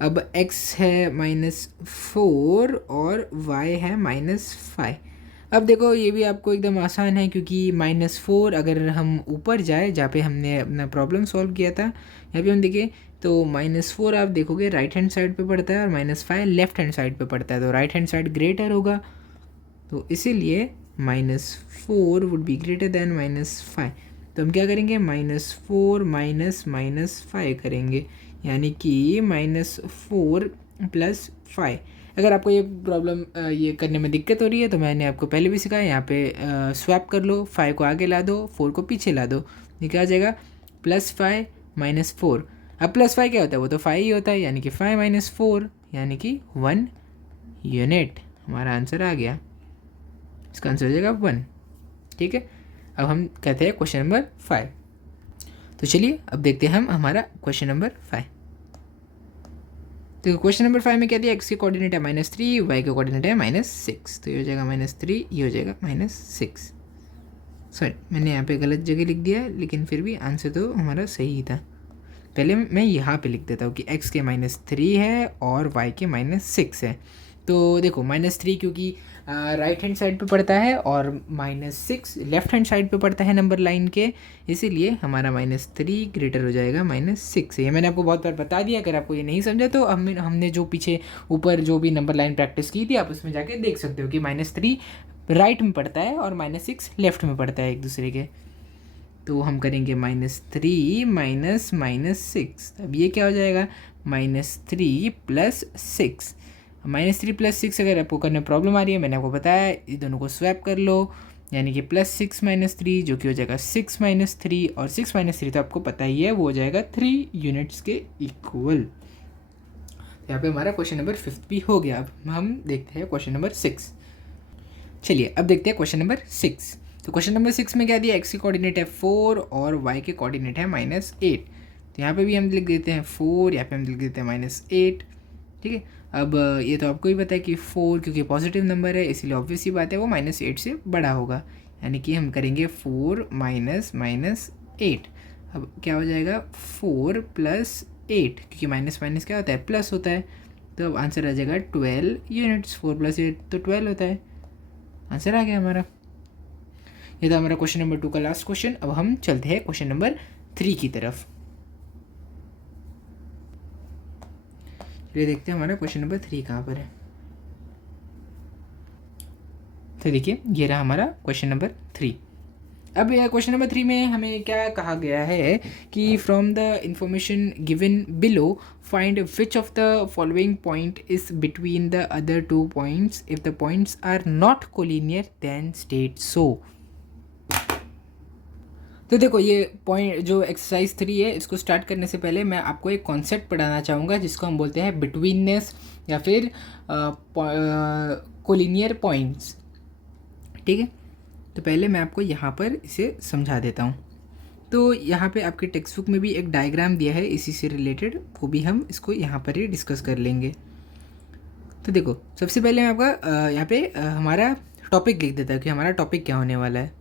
अब x है -4 और y है -5। अब देखो ये भी आपको एकदम आसान है क्योंकि -4 अगर हम ऊपर जाए जहाँ पे हमने अपना प्रॉब्लम सॉल्व किया था, यहाँ पे हम देखें तो -4 आप देखोगे राइट हैंड साइड पे पड़ता है और -5 लेफ्ट हैंड साइड पे पड़ता है, तो राइट हैंड साइड ग्रेटर होगा, तो इसीलिए -4 वुड बी ग्रेटर देन -5। तो हम क्या करेंगे, -4 माइनस -5 करेंगे, यानी कि -4 + 5। अगर आपको ये प्रॉब्लम ये करने में दिक्कत हो रही है तो मैंने आपको पहले भी सिखाया, यहाँ पे स्वैप कर लो, 5 को आगे ला दो, 4 को पीछे ला दो, ये क्या आ जाएगा +5 - 4। अब +5 क्या होता है, वो तो 5 ही होता है, यानी कि 5 - 4 यानी कि 1 यूनिट। हमारा आंसर आ गया, इसका आंसर हो जाएगा 1। ठीक है, अब हम कहते हैं क्वेश्चन नंबर 5। तो चलिए अब देखते हैं हम हमारा क्वेश्चन नंबर 5। तो क्वेश्चन नंबर 5 में क्या दिया, x के कोऑर्डिनेट है -3, y के कोऑर्डिनेट है -6। तो ये हो जाएगा -3, ये हो जाएगा -6। सॉरी मैंने यहाँ पे गलत जगह लिख दिया है, लेकिन फिर भी आंसर तो हमारा सही ही था। पहले मैं यहाँ पे लिख देता हूँ कि x के -3 है और y के -6 है। तो देखो -3 क्योंकि राइट हैंड साइड पे पड़ता है और -6 लेफ्ट हैंड साइड पे पड़ता है नंबर लाइन के, इसीलिए हमारा -3 ग्रेटर हो जाएगा -6 से। ये मैंने आपको बहुत बार बता दिया, अगर आपको ये नहीं समझा तो हमने जो पीछे ऊपर जो भी नंबर लाइन प्रैक्टिस की थी आप उसमें जाके देख सकते हो कि -3 राइट में पड़ता है और -6 लेफ्ट में पड़ता है एक दूसरे के। तो हम करेंगे -3 माइनस -6, अब ये क्या हो जाएगा -3 + 6। -3 + 6 अगर आपको करने में प्रॉब्लम आ रही है, मैंने आपको बताया ये दोनों को स्वैप कर लो, यानी कि +6 - 3 जो कि हो जाएगा 6 - 3 और 6 - 3 तो आपको पता ही है वो हो जाएगा 3 यूनिट्स के इक्वल। यहाँ पे हमारा क्वेश्चन नंबर 5 भी हो गया। अब हम देखते हैं क्वेश्चन नंबर 6। चलिए अब देखते हैं क्वेश्चन नंबर 6। तो क्वेश्चन नंबर 6 में क्या दिया, x के कोऑर्डिनेट है 4 और y के कोऑर्डिनेट है -8। तो यहाँ पे भी हम लिख देते हैं 4, यहाँ पे हम लिख देते हैं -8। ठीक है, अब ये तो आपको ही पता है कि 4 क्योंकि पॉजिटिव नंबर है इसलिए ऑब्वियस सी बात है वो -8 से बड़ा होगा, यानी कि हम करेंगे 4 माइनस 8। अब क्या हो जाएगा 4 + 8, क्योंकि माइनस माइनस क्या होता है प्लस होता है, तो अब आंसर आ जाएगा 12 यूनिट्स। 4 + 8 तो 12 होता है, आंसर आ गया हमारा। ये था हमारा क्वेश्चन नंबर 2 का लास्ट क्वेश्चन। अब हम चलते हैं क्वेश्चन नंबर 3 की तरफ। चलिए देखते हैं हमारा क्वेश्चन नंबर 3 कहाँ पर है। तो देखिए ये रहा हमारा क्वेश्चन नंबर 3। अब क्वेश्चन नंबर 3 में हमें क्या कहा गया है कि from the information given below find which of the following point is between the other 2 points, if the points are not collinear then state so. तो देखो ये पॉइंट जो एक्सरसाइज 3 है इसको स्टार्ट करने से पहले मैं आपको एक कॉन्सेप्ट पढ़ाना चाहूँगा जिसको हम बोलते हैं बिटवीननेस या फिर कोलिनियर पॉइंट्स। ठीक है, तो पहले मैं आपको यहाँ पर इसे समझा देता हूँ। तो यहाँ पे आपके टेक्स्ट बुक में भी एक डायग्राम दिया है इसी से रिलेटेड, वो भी हम इसको यहाँ पर ही डिस्कस कर लेंगे। तो देखो सबसे पहले मैं आपका यहाँ पे हमारा टॉपिक लिख देता हूँ कि हमारा टॉपिक क्या होने वाला है।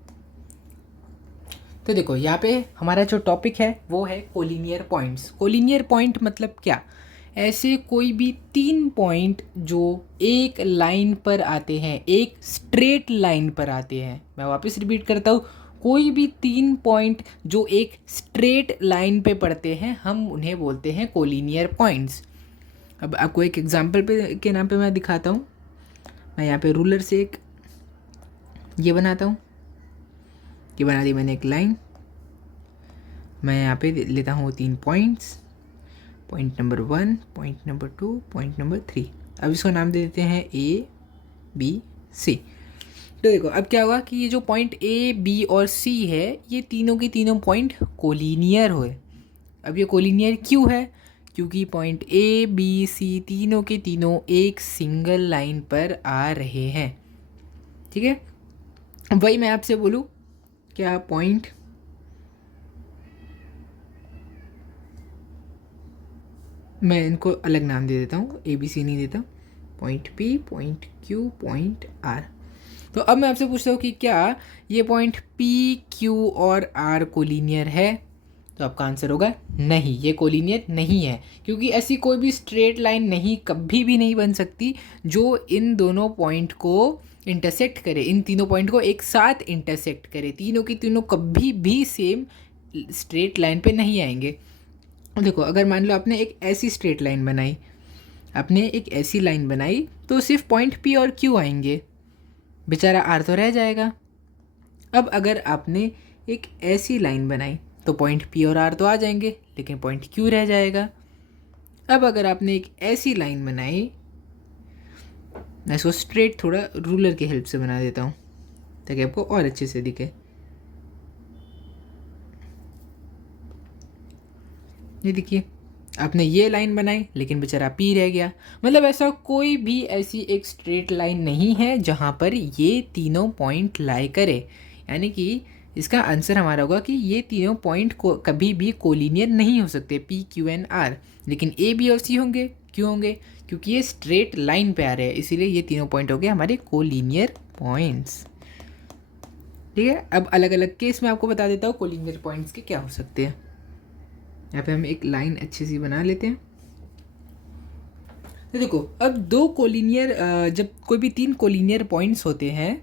तो देखो यहाँ पे हमारा जो टॉपिक है वो है कोलिनियर पॉइंट्स। कोलिनियर पॉइंट मतलब क्या, ऐसे कोई भी 3 पॉइंट जो एक लाइन पर आते हैं, एक स्ट्रेट लाइन पर आते हैं। मैं वापस रिपीट करता हूँ, कोई भी 3 पॉइंट जो एक स्ट्रेट लाइन पे पड़ते हैं हम उन्हें बोलते हैं कोलिनियर पॉइंट्स। अब आपको एक एग्जांपल पे के नाम पे मैं दिखाता हूँ। मैं यहाँ पे रूलर से एक ये बनाता हूँ, ये बना दी मैंने एक लाइन। मैं यहाँ पे लेता हूँ 3 points, point number 1, point number 2, point number 3। अब इसको नाम दे देते हैं A, B, C। तो देखो अब क्या होगा कि ये जो पॉइंट A, B और C है ये तीनों के तीनों पॉइंट कोलिनियर हुए। अब ये कोलिनियर क्यों है, क्योंकि पॉइंट A, B, C तीनों के तीनों एक सिंगल लाइन पर आ रहे हैं। ठीक है, वही मैं आपसे बोलूँ क्या पॉइंट मैं इनको अलग नाम दे देता हूँ, ABC नहीं देता, point P, point Q, point R। तो अब मैं आपसे पूछता हूँ कि क्या ये पॉइंट P, Q और R कोलिनियर है, तो आपका आंसर होगा नहीं, ये कोलिनियर नहीं है, क्योंकि ऐसी कोई भी स्ट्रेट लाइन नहीं कभी भी नहीं बन सकती जो इन दोनों पॉइंट को इंटरसेक्ट करे, इन तीनों पॉइंट को एक साथ इंटरसेक्ट करे। तीनों की तीनों कभी भी सेम स्ट्रेट लाइन पे नहीं आएंगे। देखो अगर मान लो आपने एक ऐसी स्ट्रेट लाइन बनाई, आपने एक ऐसी लाइन बनाई तो सिर्फ पॉइंट P और Q आएंगे, बेचारा R तो रह जाएगा। अब अगर आपने एक ऐसी लाइन बनाई तो पॉइंट P और R तो आ जाएंगे लेकिन पॉइंट Q रह जाएगा। अब अगर आपने एक ऐसी लाइन बनाई, मैं इसको स्ट्रेट थोड़ा रूलर की हेल्प से बना देता हूँ ताकि आपको और अच्छे से दिखे। ये देखिए आपने ये लाइन बनाई लेकिन बेचारा P रह गया, मतलब ऐसा कोई भी ऐसी एक स्ट्रेट लाइन नहीं है जहाँ पर ये तीनों पॉइंट लाई करे, यानी कि इसका आंसर हमारा होगा कि ये तीनों पॉइंट को कभी भी कोलिनियर नहीं हो सकते P, Q एंड R, लेकिन A, B और C होंगे। क्यों होंगे, क्योंकि ये स्ट्रेट लाइन पे आ रहे हैं, इसीलिए ये तीनों पॉइंट हो गए हमारे कोलिनियर पॉइंट्स। ठीक है, अब अलग अलग केस में आपको बता देता हूँ कोलिनियर पॉइंट्स के क्या हो सकते हैं। यहाँ पे हम एक लाइन अच्छी सी बना लेते हैं। तो देखो अब दो कोलिनियर जब कोई भी 3 कोलिनियर पॉइंट्स होते हैं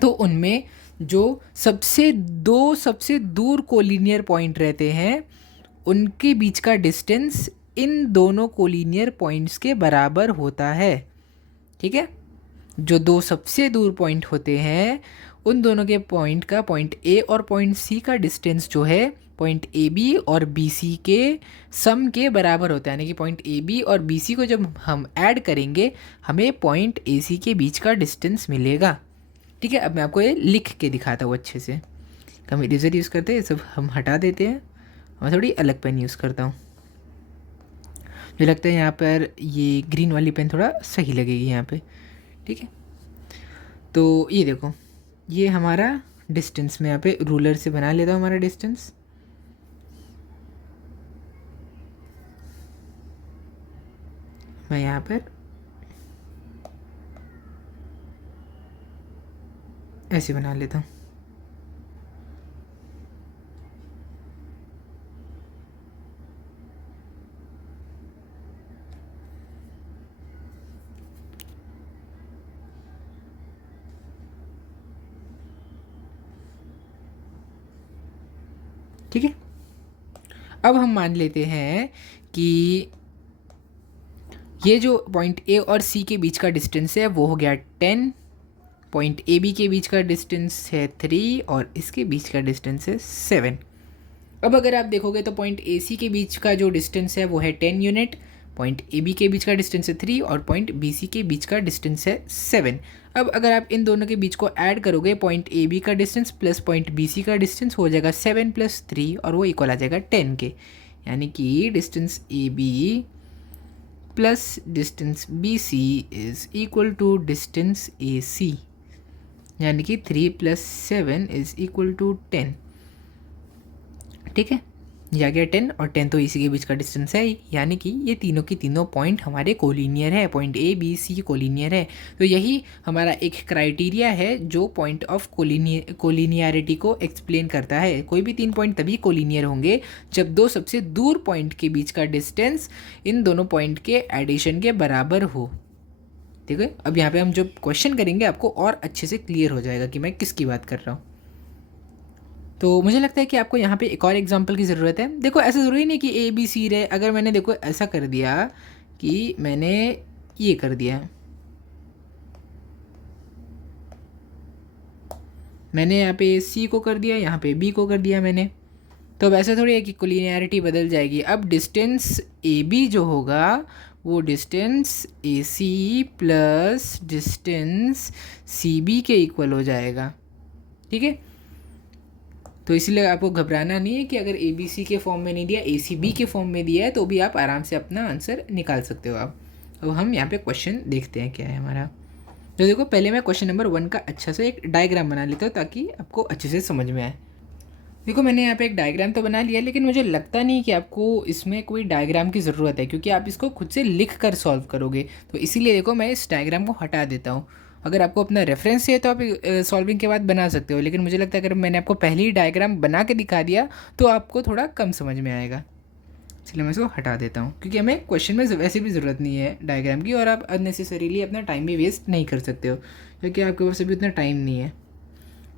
तो उनमें जो सबसे दूर कोलिनियर पॉइंट रहते हैं उनके बीच का डिस्टेंस इन दोनों कोलिनियर पॉइंट्स के बराबर होता है। ठीक है, जो 2 सबसे दूर पॉइंट होते हैं उन दोनों के पॉइंट का, पॉइंट A और पॉइंट C का डिस्टेंस जो है पॉइंट AB और BC के सम के बराबर होता है, यानी कि पॉइंट AB और BC को जब हम ऐड करेंगे हमें पॉइंट AC के बीच का डिस्टेंस मिलेगा। ठीक है, अब मैं आपको ये लिख के दिखाता हूँ अच्छे से। हम इरेजर यूज़ करते हैं, सब हम हटा देते हैं, मैं थोड़ी अलग पेन यूज़ करता हूँ। मुझे लगता है यहाँ पर ये ग्रीन वाली पेन थोड़ा सही लगेगी यहाँ पे। ठीक है, तो ये देखो ये हमारा डिस्टेंस, मैं यहाँ पे रूलर से बना लेता हूँ हमारा डिस्टेंस। मैं यहाँ पर ऐसे बना लेता हूँ। ठीक है, अब हम मान लेते हैं कि ये जो पॉइंट ए और सी के बीच का डिस्टेंस है वो हो गया 10, पॉइंट ए बी के बीच का डिस्टेंस है 3 और इसके बीच का डिस्टेंस है 7। अब अगर आप देखोगे तो पॉइंट ए सी के बीच का जो डिस्टेंस है वो है 10 यूनिट, पॉइंट ए बी के बीच का डिस्टेंस है 3 और पॉइंट बी सी के बीच का डिस्टेंस है 7। अब अगर आप इन दोनों के बीच को ऐड करोगे, पॉइंट ए बी का distance plus point B C का डिस्टेंस हो जाएगा 7 + 3 और वो इक्वल आ जाएगा 10 के। यानी कि distance A B plus distance B C is equal to distance A C, यानी कि 3 + 7 इज़ इक्वल टू 10। ठीक है, ये आ गया 10 और 10 तो इसी के बीच का डिस्टेंस है ही, यानी कि ये तीनों की तीनों पॉइंट हमारे कोलिनियर है, point A B C collinear है। तो यही हमारा एक क्राइटेरिया है जो पॉइंट ऑफ कोलिनियरिटी को एक्सप्लेन करता है। कोई भी 3 पॉइंट तभी कोलिनियर होंगे जब दो सबसे दूर पॉइंट के बीच का डिस्टेंस इन दोनों पॉइंट के एडिशन के बराबर हो। ठीक है, अब यहाँ पे हम जब क्वेश्चन करेंगे आपको और अच्छे से क्लियर हो जाएगा कि मैं किसकी बात कर रहा हूँ। तो मुझे लगता है कि आपको यहाँ पे एक और एग्जांपल की ज़रूरत है। देखो, ऐसा ज़रूरी नहीं कि ए बी सी रहे। अगर मैंने देखो ऐसा कर दिया कि मैंने ये कर दिया, मैंने यहाँ पे सी को कर दिया, यहाँ पे बी को कर दिया मैंने, तो अब ऐसा थोड़ी है कि कोलिनियरिटी बदल जाएगी। अब डिस्टेंस ए बी जो होगा वो distance A C plus distance C B के इक्वल हो जाएगा। ठीक है, तो इसीलिए आपको घबराना नहीं है कि अगर ए बी सी के फॉर्म में नहीं दिया, ए सी बी के फॉर्म में दिया है, तो भी आप आराम से अपना आंसर निकाल सकते हो आप। अब हम यहाँ पे क्वेश्चन देखते हैं क्या है हमारा। तो देखो, पहले मैं क्वेश्चन नंबर 1 का अच्छा से एक डायग्राम बना लेता हूँ ताकि आपको अच्छे से समझ में आए। देखो, मैंने यहाँ पे एक डायग्राम तो बना लिया, लेकिन मुझे लगता नहीं कि आपको इसमें कोई डायग्राम की ज़रूरत है, क्योंकि आप इसको खुद से लिख कर सॉल्व करोगे। तो इसीलिए देखो, मैं इस डायग्राम को हटा देता हूँ। अगर आपको अपना रेफरेंस चाहिए तो आप सॉल्विंग के बाद बना सकते हो, लेकिन मुझे लगता है अगर मैंने आपको पहले ही डायग्राम बना के दिखा दिया तो आपको थोड़ा कम समझ में आएगा। इसलिए मैं इसको हटा देता हूँ, क्योंकि हमें क्वेश्चन में वैसे भी ज़रूरत नहीं है डायग्राम की, और आप अननेसेसरीली अपना टाइम भी वेस्ट नहीं कर सकते हो, क्योंकि आपके पास अभी उतना टाइम नहीं है।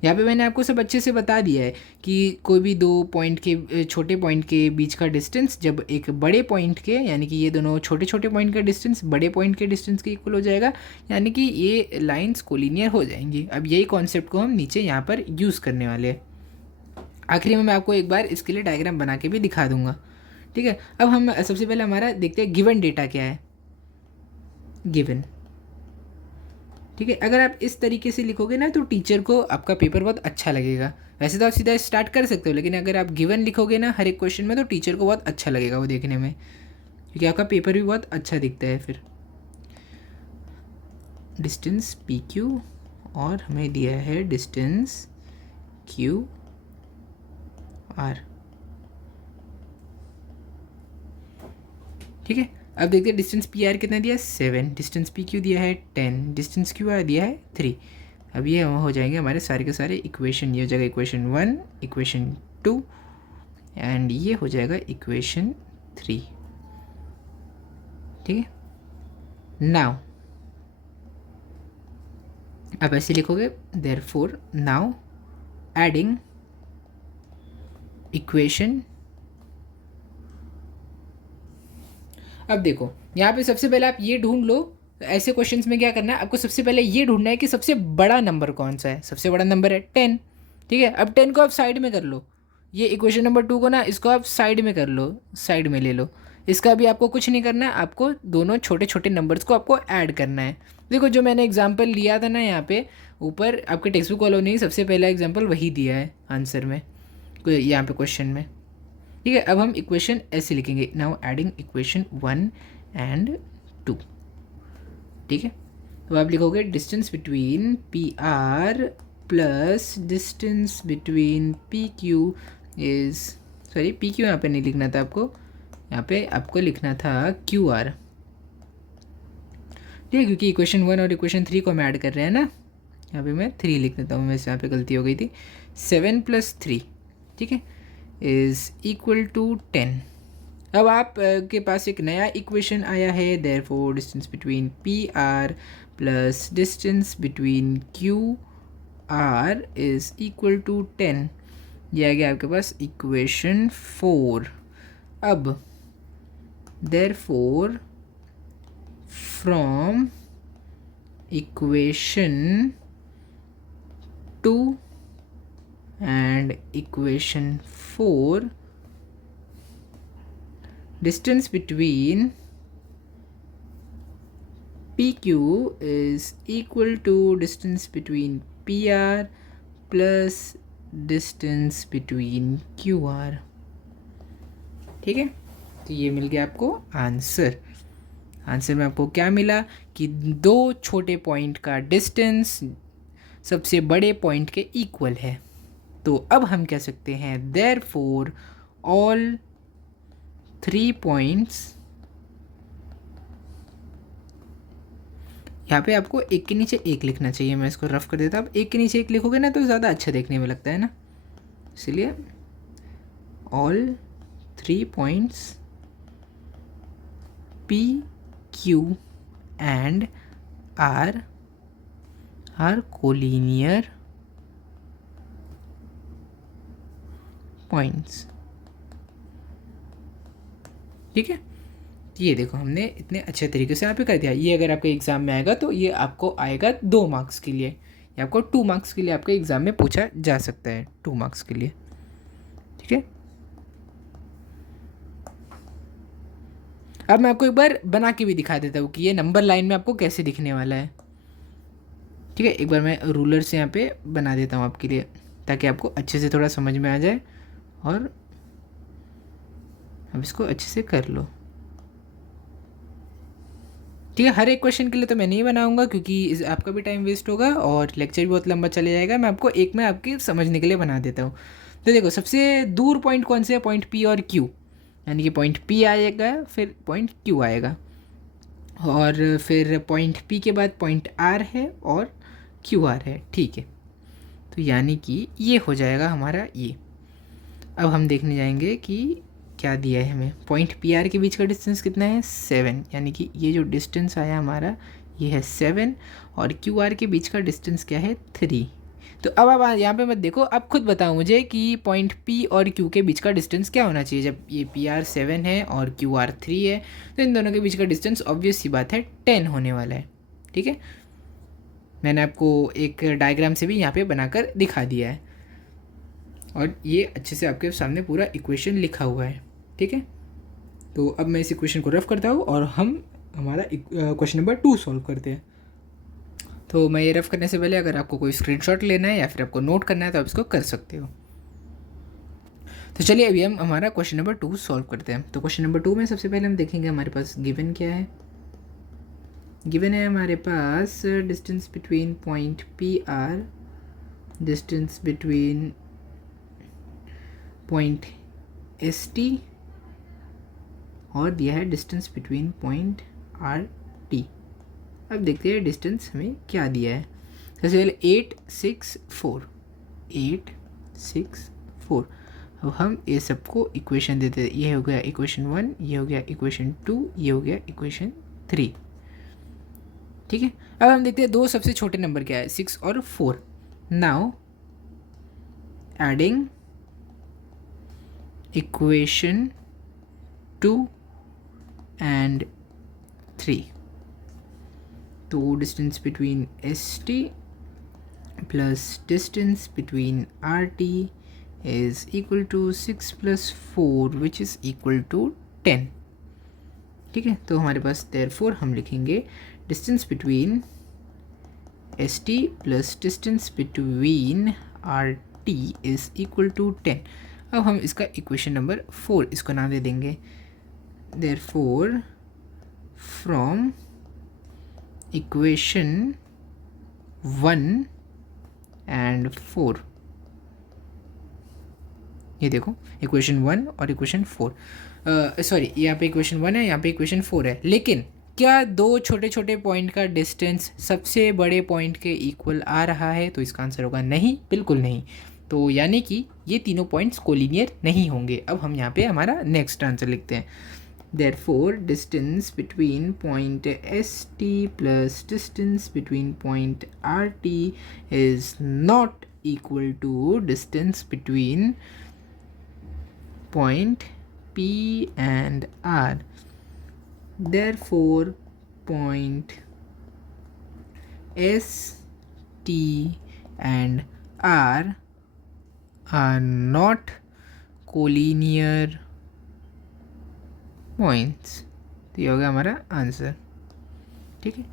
यहाँ पे मैंने आपको सब अच्छे से बता दिया है कि कोई भी दो पॉइंट के, छोटे पॉइंट के बीच का डिस्टेंस जब एक बड़े पॉइंट के, यानी कि ये दोनों छोटे छोटे पॉइंट का डिस्टेंस बड़े पॉइंट के डिस्टेंस के इक्वल हो जाएगा, यानी कि ये लाइंस कोलिनियर हो जाएंगी। अब यही कॉन्सेप्ट को हम नीचे यहाँ पर यूज़ करने वाले हैं। आखिरी में मैं आपको एक बार इसके लिए डायग्राम बना के भी दिखा दूंगा। ठीक है, अब हम सबसे पहले हमारा देखते हैं गिवन डेटा क्या है। गिवन, ठीक है, अगर आप इस तरीके से लिखोगे ना तो टीचर को आपका पेपर बहुत अच्छा लगेगा। वैसे तो आप सीधा स्टार्ट कर सकते हो, लेकिन अगर आप गिवन लिखोगे ना हर एक क्वेश्चन में तो टीचर को बहुत अच्छा लगेगा वो देखने में, क्योंकि आपका पेपर भी बहुत अच्छा दिखता है फिर। डिस्टेंस पी क्यू और हमें दिया है डिस्टेंस क्यू आर। ठीक है, अब देखते हैं डिस्टेंस पी आर कितना दिया है 7, डिस्टेंस पी क्यू दिया है 10, डिस्टेंस क्यू आर दिया है 3। अब ये हो जाएंगे हमारे सारे के सारे इक्वेशन। ये हो जाएगा इक्वेशन 1, इक्वेशन 2 एंड ये हो जाएगा इक्वेशन 3। ठीक है, नाउ आप ऐसे लिखोगे, देयरफॉर नाउ एडिंग इक्वेशन। अब देखो, यहाँ पे सबसे पहले आप ये ढूंढ लो, ऐसे क्वेश्चंस में क्या करना है आपको, सबसे पहले ये ढूंढना है कि सबसे बड़ा नंबर कौन सा है। सबसे बड़ा नंबर है 10। ठीक है, अब 10 को आप साइड में कर लो। ये इक्वेशन नंबर 2 को ना, इसको आप साइड में कर लो, साइड में ले लो। इसका भी आपको कुछ नहीं करना है, आपको दोनों छोटे छोटे नंबर्स को आपको ऐड करना है। देखो, जो मैंने एग्जाम्पल लिया था ना यहाँ पे ऊपर आपके टेक्स्ट बुक वालों ने सबसे पहला एग्जाम्पल वही दिया है आंसर में, यहाँ पे क्वेश्चन में। ठीक है, अब हम इक्वेशन ऐसे लिखेंगे, नाउ एडिंग इक्वेशन 1 एंड 2। ठीक है, तो आप लिखोगे distance between P R plus distance between P Q is, sorry P Q यहाँ पे नहीं लिखना था आपको, यहाँ पे आपको लिखना था क्यू आर, ठीक है, क्योंकि इक्वेशन 1 और इक्वेशन 3 को हम ऐड कर रहे हैं ना, यहाँ पे मैं 3 लिख देता हूँ, वैसे यहाँ पे गलती हो गई थी। 7 + 3, ठीक है, इज़ इक्वल टू 10। अब आप के पास एक नया इक्वेशन आया है, therefore distance between P R plus distance between Q R is equal to 10। ये आ गया आपके पास इक्वेशन 4। अब therefore from equation 2 and equation 4, distance between PQ is equal to distance between PR plus distance between QR, ठीक है। तो ये मिल गया आपको आंसर। आंसर में आपको क्या मिला कि दो छोटे पॉइंट का डिस्टेंस सबसे बड़े पॉइंट के इक्वल है। तो अब हम कह सकते हैं देयरफॉर ऑल 3 पॉइंट्स, यहाँ पे आपको एक के नीचे एक लिखना चाहिए, मैं इसको रफ कर देता हूँ। आप एक के नीचे एक लिखोगे ना तो ज़्यादा अच्छा देखने में लगता है ना, इसलिए all 3 points P Q and R are collinear points, ठीक है। ये देखो हमने इतने अच्छे तरीके से यहाँ पे कर दिया। ये अगर आपके एग्ज़ाम में आएगा तो ये आपको आएगा 2 मार्क्स के लिए, ये आपको 2 मार्क्स के लिए आपके एग्ज़ाम में पूछा जा सकता है, 2 मार्क्स के लिए, ठीक है। अब मैं आपको एक बार बना के भी दिखा देता हूँ कि ये नंबर लाइन में आपको कैसे दिखने वाला है, ठीक है। एक बार मैं रूलर से यहाँ पे बना देता हूँ आपके लिए, ताकि आपको अच्छे से थोड़ा समझ में आ जाए, और अब इसको अच्छे से कर लो, ठीक है। हर एक क्वेश्चन के लिए तो मैं नहीं बनाऊंगा क्योंकि आपका भी टाइम वेस्ट होगा और लेक्चर भी बहुत लंबा चले जाएगा। मैं आपको एक में आपके समझने के लिए बना देता हूँ। तो देखो सबसे दूर पॉइंट कौन से है, पॉइंट पी और क्यू, यानी कि पॉइंट पी आएगा फिर पॉइंट क्यू आएगा, और फिर पॉइंट पी के बाद पॉइंट आर है और क्यू आर है, ठीक है। तो यानी कि ये हो जाएगा हमारा ये। अब हम देखने जाएंगे कि क्या दिया है हमें। पॉइंट पी आर के बीच का डिस्टेंस कितना है, 7, यानी कि ये जो डिस्टेंस आया हमारा ये है 7, और क्यू आर के बीच का डिस्टेंस क्या है, 3। तो अब आप यहाँ पे मत देखो, अब खुद बताओ मुझे कि पॉइंट पी और क्यू के बीच का डिस्टेंस क्या होना चाहिए। जब ये पी आर 7 है और क्यू आर 3 है तो इन दोनों के बीच का डिस्टेंस ऑब्वियस सी बात है 10 होने वाला है, ठीक है। मैंने आपको एक डायग्राम से भी यहाँ पे बनाकर दिखा दिया है, और ये अच्छे से आपके सामने पूरा इक्वेशन लिखा हुआ है, ठीक है। तो अब मैं इस इक्वेशन को रफ करता हूँ और हम हमारा क्वेश्चन नंबर 2 सॉल्व करते हैं। तो मैं ये रफ करने से पहले अगर आपको कोई स्क्रीनशॉट लेना है या फिर आपको नोट करना है तो आप इसको कर सकते हो। तो चलिए अभी हम हमारा क्वेश्चन नंबर 2 सॉल्व करते हैं। तो क्वेश्चन नंबर 2 में सबसे पहले हम देखेंगे हमारे पास गिवन क्या है। गिवन है हमारे पास distance between point P R, distance between point S T, और दिया है distance between point R T. अब देखते हैं डिस्टेंस हमें क्या दिया है। सबसे पहले 8 6 4, 8 6 4। अब हम ये सबको इक्वेशन देते हैं। ये हो गया इक्वेशन 1, ये हो गया इक्वेशन 2, ये हो गया इक्वेशन 3, ठीक है। अब हम देखते हैं दो सबसे छोटे नंबर क्या है, 6 और 4। नाउ एडिंग इक्वेशन 2 and 3, तो distance between S T plus distance between R T is equal to 6 + 4 which is equal to 10, ठीक है। तो हमारे पास देयरफॉर हम लिखेंगे distance between S T plus distance between R T is equal to 10। अब हम इसका इक्वेशन नंबर 4 इसको नाम दे देंगे। Therefore, from equation 1 and 4। ये देखो इक्वेशन 1 और इक्वेशन 4, सॉरी यहाँ पे इक्वेशन 1 है, यहाँ पे इक्वेशन 4 है। लेकिन क्या दो छोटे छोटे पॉइंट का डिस्टेंस सबसे बड़े पॉइंट के इक्वल आ रहा है? तो इसका आंसर होगा नहीं, बिल्कुल नहीं। तो यानी कि ये तीनों पॉइंट्स कोलिनियर नहीं होंगे। अब हम यहाँ पे हमारा नेक्स्ट आंसर लिखते हैं। Therefore, distance between point ST plus distance between point RT is not equal to distance between point P and R. Therefore, point S, T and R are not collinear points. तो ये हो गया हमारा answer. ठीक है,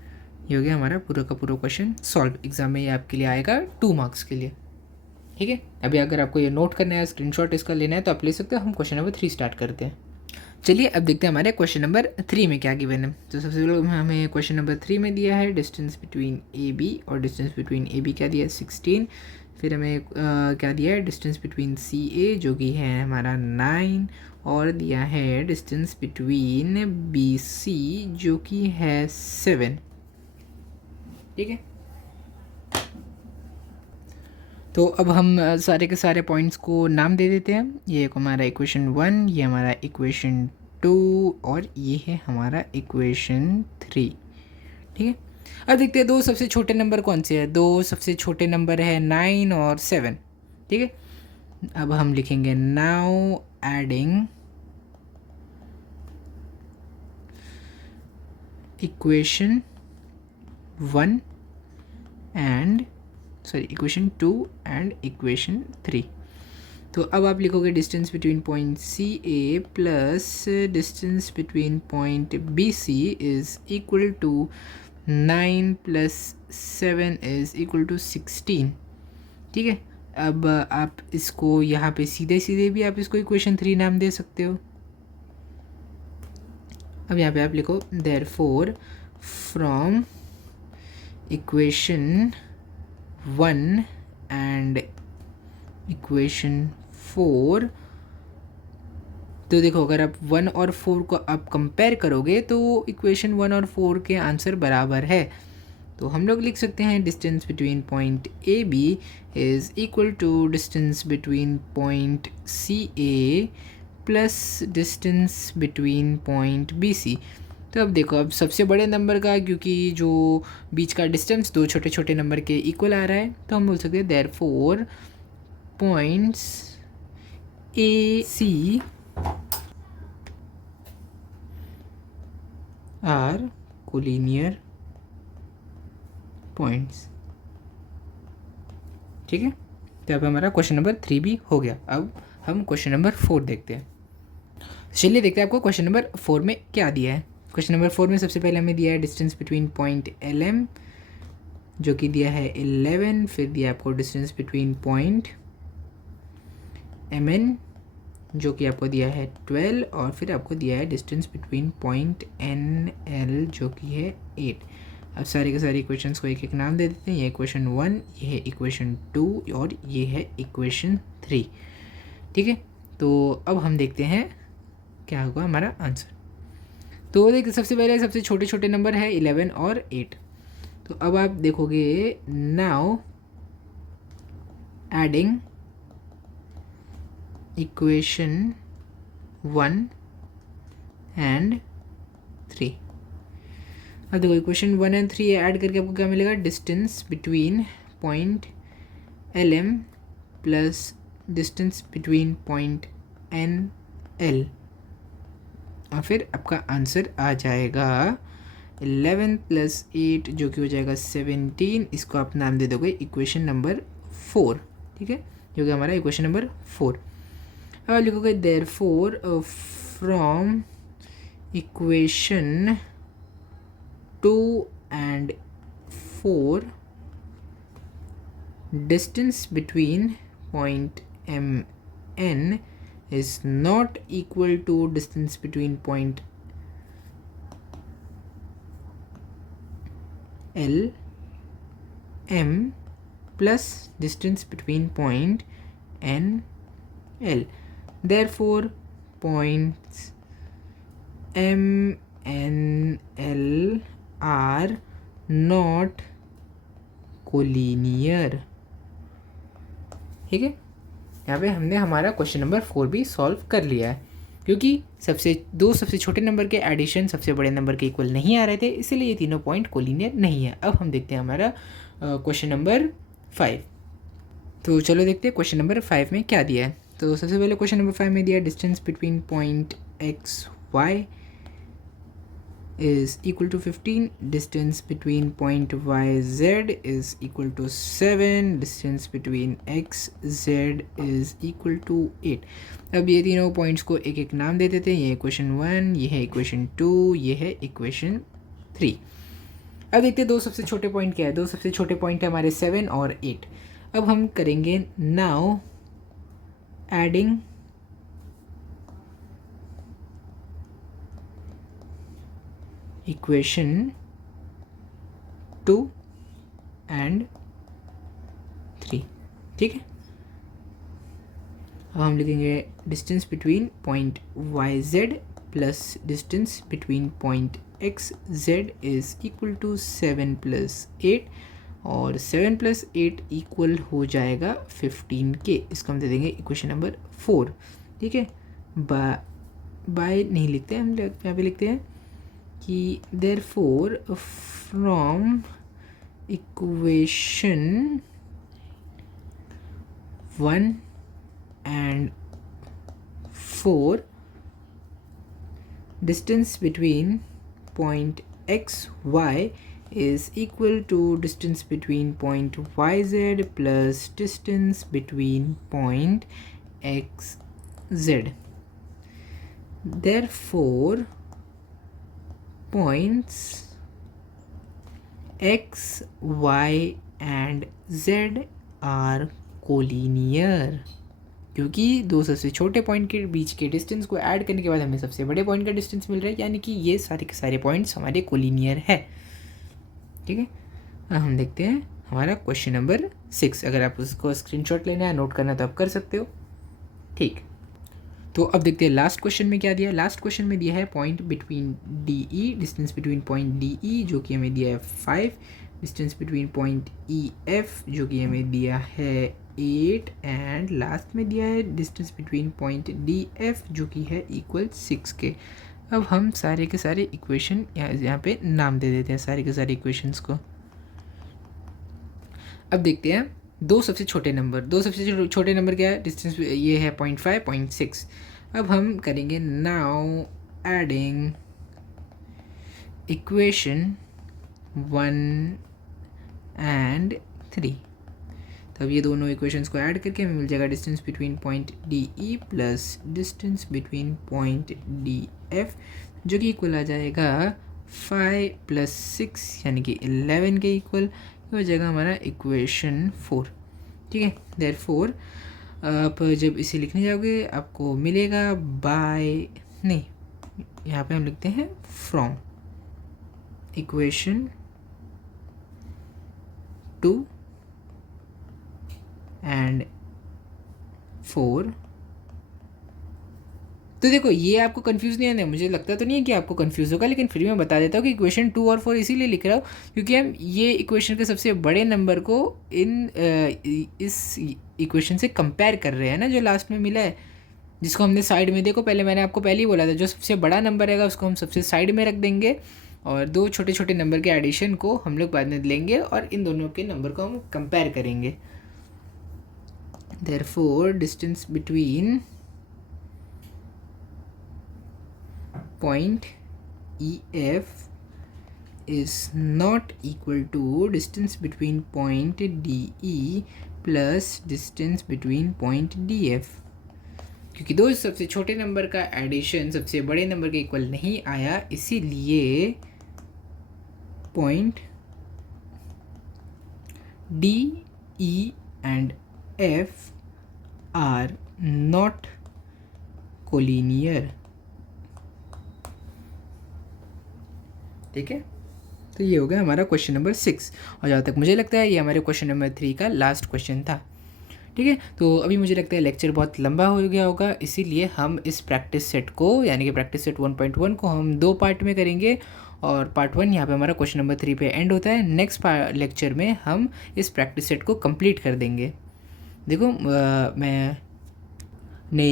ये हो गया हमारा पूरा का पूरा क्वेश्चन सॉल्व। एग्जाम में ये आपके लिए आएगा 2 मार्क्स के लिए। ठीक है, अभी अगर आपको ये नोट करना है, स्क्रीनशॉट इसका लेना है तो आप ले सकते हो। हम क्वेश्चन नंबर 3 स्टार्ट करते हैं। चलिए अब देखते हैं हमारे क्वेश्चन नंबर 3 में क्या गिवन है। तो सबसे पहले हमें क्वेश्चन नंबर 3 में दिया है डिस्टेंस बिटवीन ए बी, और डिस्टेंस बिटवीन ए बी क्या दिया है 16। फिर हमें क्या दिया है डिस्टेंस बिटवीन सी ए जो कि है हमारा 9, और दिया है डिस्टेंस बिटवीन बी सी जो कि है 7। ठीक है, तो अब हम सारे के सारे पॉइंट्स को नाम दे देते हैं। ये हमारा इक्वेशन 1, ये हमारा इक्वेशन 2 और ये है हमारा इक्वेशन 3। ठीक है, अब देखते हैं दो सबसे छोटे नंबर कौन से हैं। दो सबसे छोटे नंबर है 9 और 7। ठीक है, अब हम लिखेंगे now adding equation 1 and equation 2 and equation 3। तो अब आप लिखोगे distance between point C A plus distance between point B C is equal to 9 plus 7 is equal to 16। ठीक है, अब आप इसको यहाँ पे सीधे सीधे भी आप इसको इक्वेशन 3 नाम दे सकते हो। अब यहाँ पे आप लिखो therefore from equation 1 and equation 4। तो देखो अगर आप 1 और 4 को आप कंपेयर करोगे तो इक्वेशन 1 और 4 के आंसर बराबर है। तो हम लोग लिख सकते हैं distance between point A B is equal to distance between point C A plus distance between point B C. तो अब देखो, अब सबसे बड़े नंबर का क्योंकि जो बीच का डिस्टेंस दो छोटे छोटे नंबर के इक्वल आ रहा है, तो हम बोल सकते हैं therefore points A C are collinear points. ठीक है, तो अब हमारा क्वेश्चन नंबर 3 भी हो गया। अब हम क्वेश्चन नंबर 4 देखते हैं। चलिए देखते हैं आपको क्वेश्चन नंबर 4 में क्या दिया है। क्वेश्चन नंबर 4 में सबसे पहले हमें दिया है distance between point L M जो कि दिया है 11। फिर दिया आपको distance between point M N जो कि आपको दिया है 12, और फिर आपको दिया है distance between point N L जो कि है 8। अब सारे के सारे इक्वेशंस को एक एक नाम दे देते हैं। ये इक्वेशन 1, ये है इक्वेशन 2 और ये है इक्वेशन 3। ठीक है, तो अब हम देखते हैं क्या होगा हमारा आंसर। तो देखिए सबसे पहले सबसे छोटे छोटे नंबर है 11 और 8। तो अब आप देखोगे नाउ एडिंग इक्वेशन 1 एंड 3। अब देखो इक्वेशन 1 एंड 3 ऐड करके आपको क्या मिलेगा distance between point L M plus distance between point N L, और फिर आपका आंसर आ जाएगा 11 प्लस 8 जो कि हो जाएगा 17। इसको आप नाम दे दोगे इक्वेशन नंबर 4। ठीक है, जो कि हमारा इक्वेशन नंबर 4। अब लिखोगे therefore from equation 2 and 4 distance between point M N is not equal to distance between point L M plus distance between point and L. Therefore points M and L are not collinear. ठीक है, यहाँ पे हमने हमारा question number 4 भी solve कर लिया है, क्योंकि सबसे छोटे नंबर के एडिशन सबसे बड़े नंबर के इक्वल नहीं आ रहे थे, इसलिए ये तीनों पॉइंट कोलिनियर नहीं है. अब हम देखते हैं हमारा क्वेश्चन नंबर 5. तो चलो देखते हैं क्वेश्चन नंबर 5 में क्या दिया है. तो सबसे पहले क्वेश्चन नंबर 5 में दिया distance between point X Y is equal to 15, distance between point yz is equal to 7, distance between xz is equal to 8. अब ये तीनों पॉइंट्स को एक एक नाम दे देते हैं. ये इक्वेशन 1, ये है इक्वेशन 2, ये है इक्वेशन 3. अब देखते हैं दो सबसे छोटे पॉइंट क्या है. दो सबसे छोटे पॉइंट है हमारे 7 और 8. अब हम करेंगे नाउ एडिंग इक्वेशन 2 एंड 3. ठीक है, अब हम लिखेंगे distance between point Y Z plus distance between point X Z is equal to 7 + 8, और 7 + 8 इक्वल हो जाएगा 15 के. इसको हम दे देंगे इक्वेशन नंबर 4. ठीक है, बाय नहीं लिखते हम, यहाँ पे लिखते हैं कि therefore from equation 1 and 4 distance between point x y is equal to distance between point yz plus distance between point x z. Therefore points x, y and z are collinear. क्योंकि दो सबसे छोटे पॉइंट के बीच के distance को add करने के बाद हमें सबसे बड़े पॉइंट का डिस्टेंस मिल रहा है, यानी कि ये सारे के सारे पॉइंट्स हमारे कोलिनियर है. ठीक है, अब हम देखते हैं हमारा क्वेश्चन नंबर 6. अगर आप उसको स्क्रीनशॉट लेना है, नोट करना, तो आप कर सकते हो. ठीक, तो अब देखते हैं लास्ट क्वेश्चन में क्या दिया है. लास्ट क्वेश्चन में दिया है point between D E, distance between point D E जो कि हमें दिया है 5, distance between point E F जो कि हमें दिया है 8, एंड लास्ट में दिया है distance between point D F जो कि है इक्वल 6 के. अब हम सारे के सारे इक्वेशन यहाँ पे नाम दे देते हैं, सारे के सारे इक्वेशंस को. अब देखते हैं दो सबसे छोटे नंबर क्या है. डिस्टेंस ये है 0.5, 0.6. अब हम करेंगे नाउ एडिंग इक्वेशन 1 एंड 3. तब ये दोनों इक्वेशंस को ऐड करके हमें मिल जाएगा distance between point D E plus distance between point D F जो कि इक्वल आ जाएगा 5 + 6 यानी कि 11 के इक्वल हो जाएगा हमारा इक्वेशन 4. ठीक है, देयरफॉर आप जब इसे लिखने जाओगे आपको मिलेगा यहाँ पे हम लिखते हैं फ्रॉम इक्वेशन 2 एंड 4. तो देखो ये आपको कंफ्यूज नहीं आने, मुझे लगता तो नहीं है कि आपको कंफ्यूज होगा, लेकिन फिर भी मैं बता देता हूँ कि इक्वेशन 2 और 4 इसीलिए लिख रहा हूँ क्योंकि हम ये इक्वेशन के सबसे बड़े नंबर को इस इक्वेशन से कंपेयर कर रहे हैं ना, जो लास्ट में मिला है, जिसको हमने साइड में, देखो पहले मैंने आपको पहले ही बोला था जो सबसे बड़ा नंबर रहेगा उसको हम सबसे साइड में रख देंगे और दो छोटे छोटे नंबर के एडिशन को हम लोग बाद में लेंगे और इन दोनों के नंबर को हम कंपेयर करेंगे. Therefore distance between point EF is not equal to distance between point DE plus distance between point DF. क्योंकि दो सबसे छोटे नंबर का एडिशन सबसे बड़े नंबर के इक्वल नहीं आया, इसीलिए point DE and F are not collinear. ठीक है, तो ये हो गया हमारा क्वेश्चन नंबर 6। और जहाँ तक मुझे लगता है ये हमारे क्वेश्चन नंबर 3 का लास्ट क्वेश्चन था। ठीक है, तो अभी मुझे लगता है लेक्चर बहुत लंबा हो गया होगा, इसीलिए हम इस प्रैक्टिस सेट को यानी कि प्रैक्टिस सेट 1.1 को हम 2 पार्ट में करेंगे। और पार्ट 1 यहाँ पे हमारा क्वेश्चन नंबर 3 पे एंड होता है। नेक्स्ट लेक्चर में हम इस प्रैक्टिस सेट को कंप्लीट कर देंगे। देखो मैंने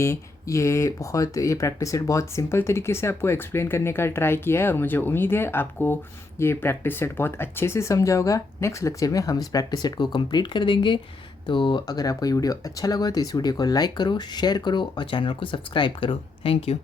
ये प्रैक्टिस सेट बहुत सिंपल तरीके से आपको एक्सप्लेन करने का ट्राई किया है और मुझे उम्मीद है आपको ये प्रैक्टिस सेट बहुत अच्छे से समझा होगा। नेक्स्ट लेक्चर में हम इस प्रैक्टिस सेट को कंप्लीट कर देंगे। तो अगर आपको ये वीडियो अच्छा लगा तो इस वीडियो को लाइक करो, शेयर करो और चैनल को सब्सक्राइब करो। Thank you.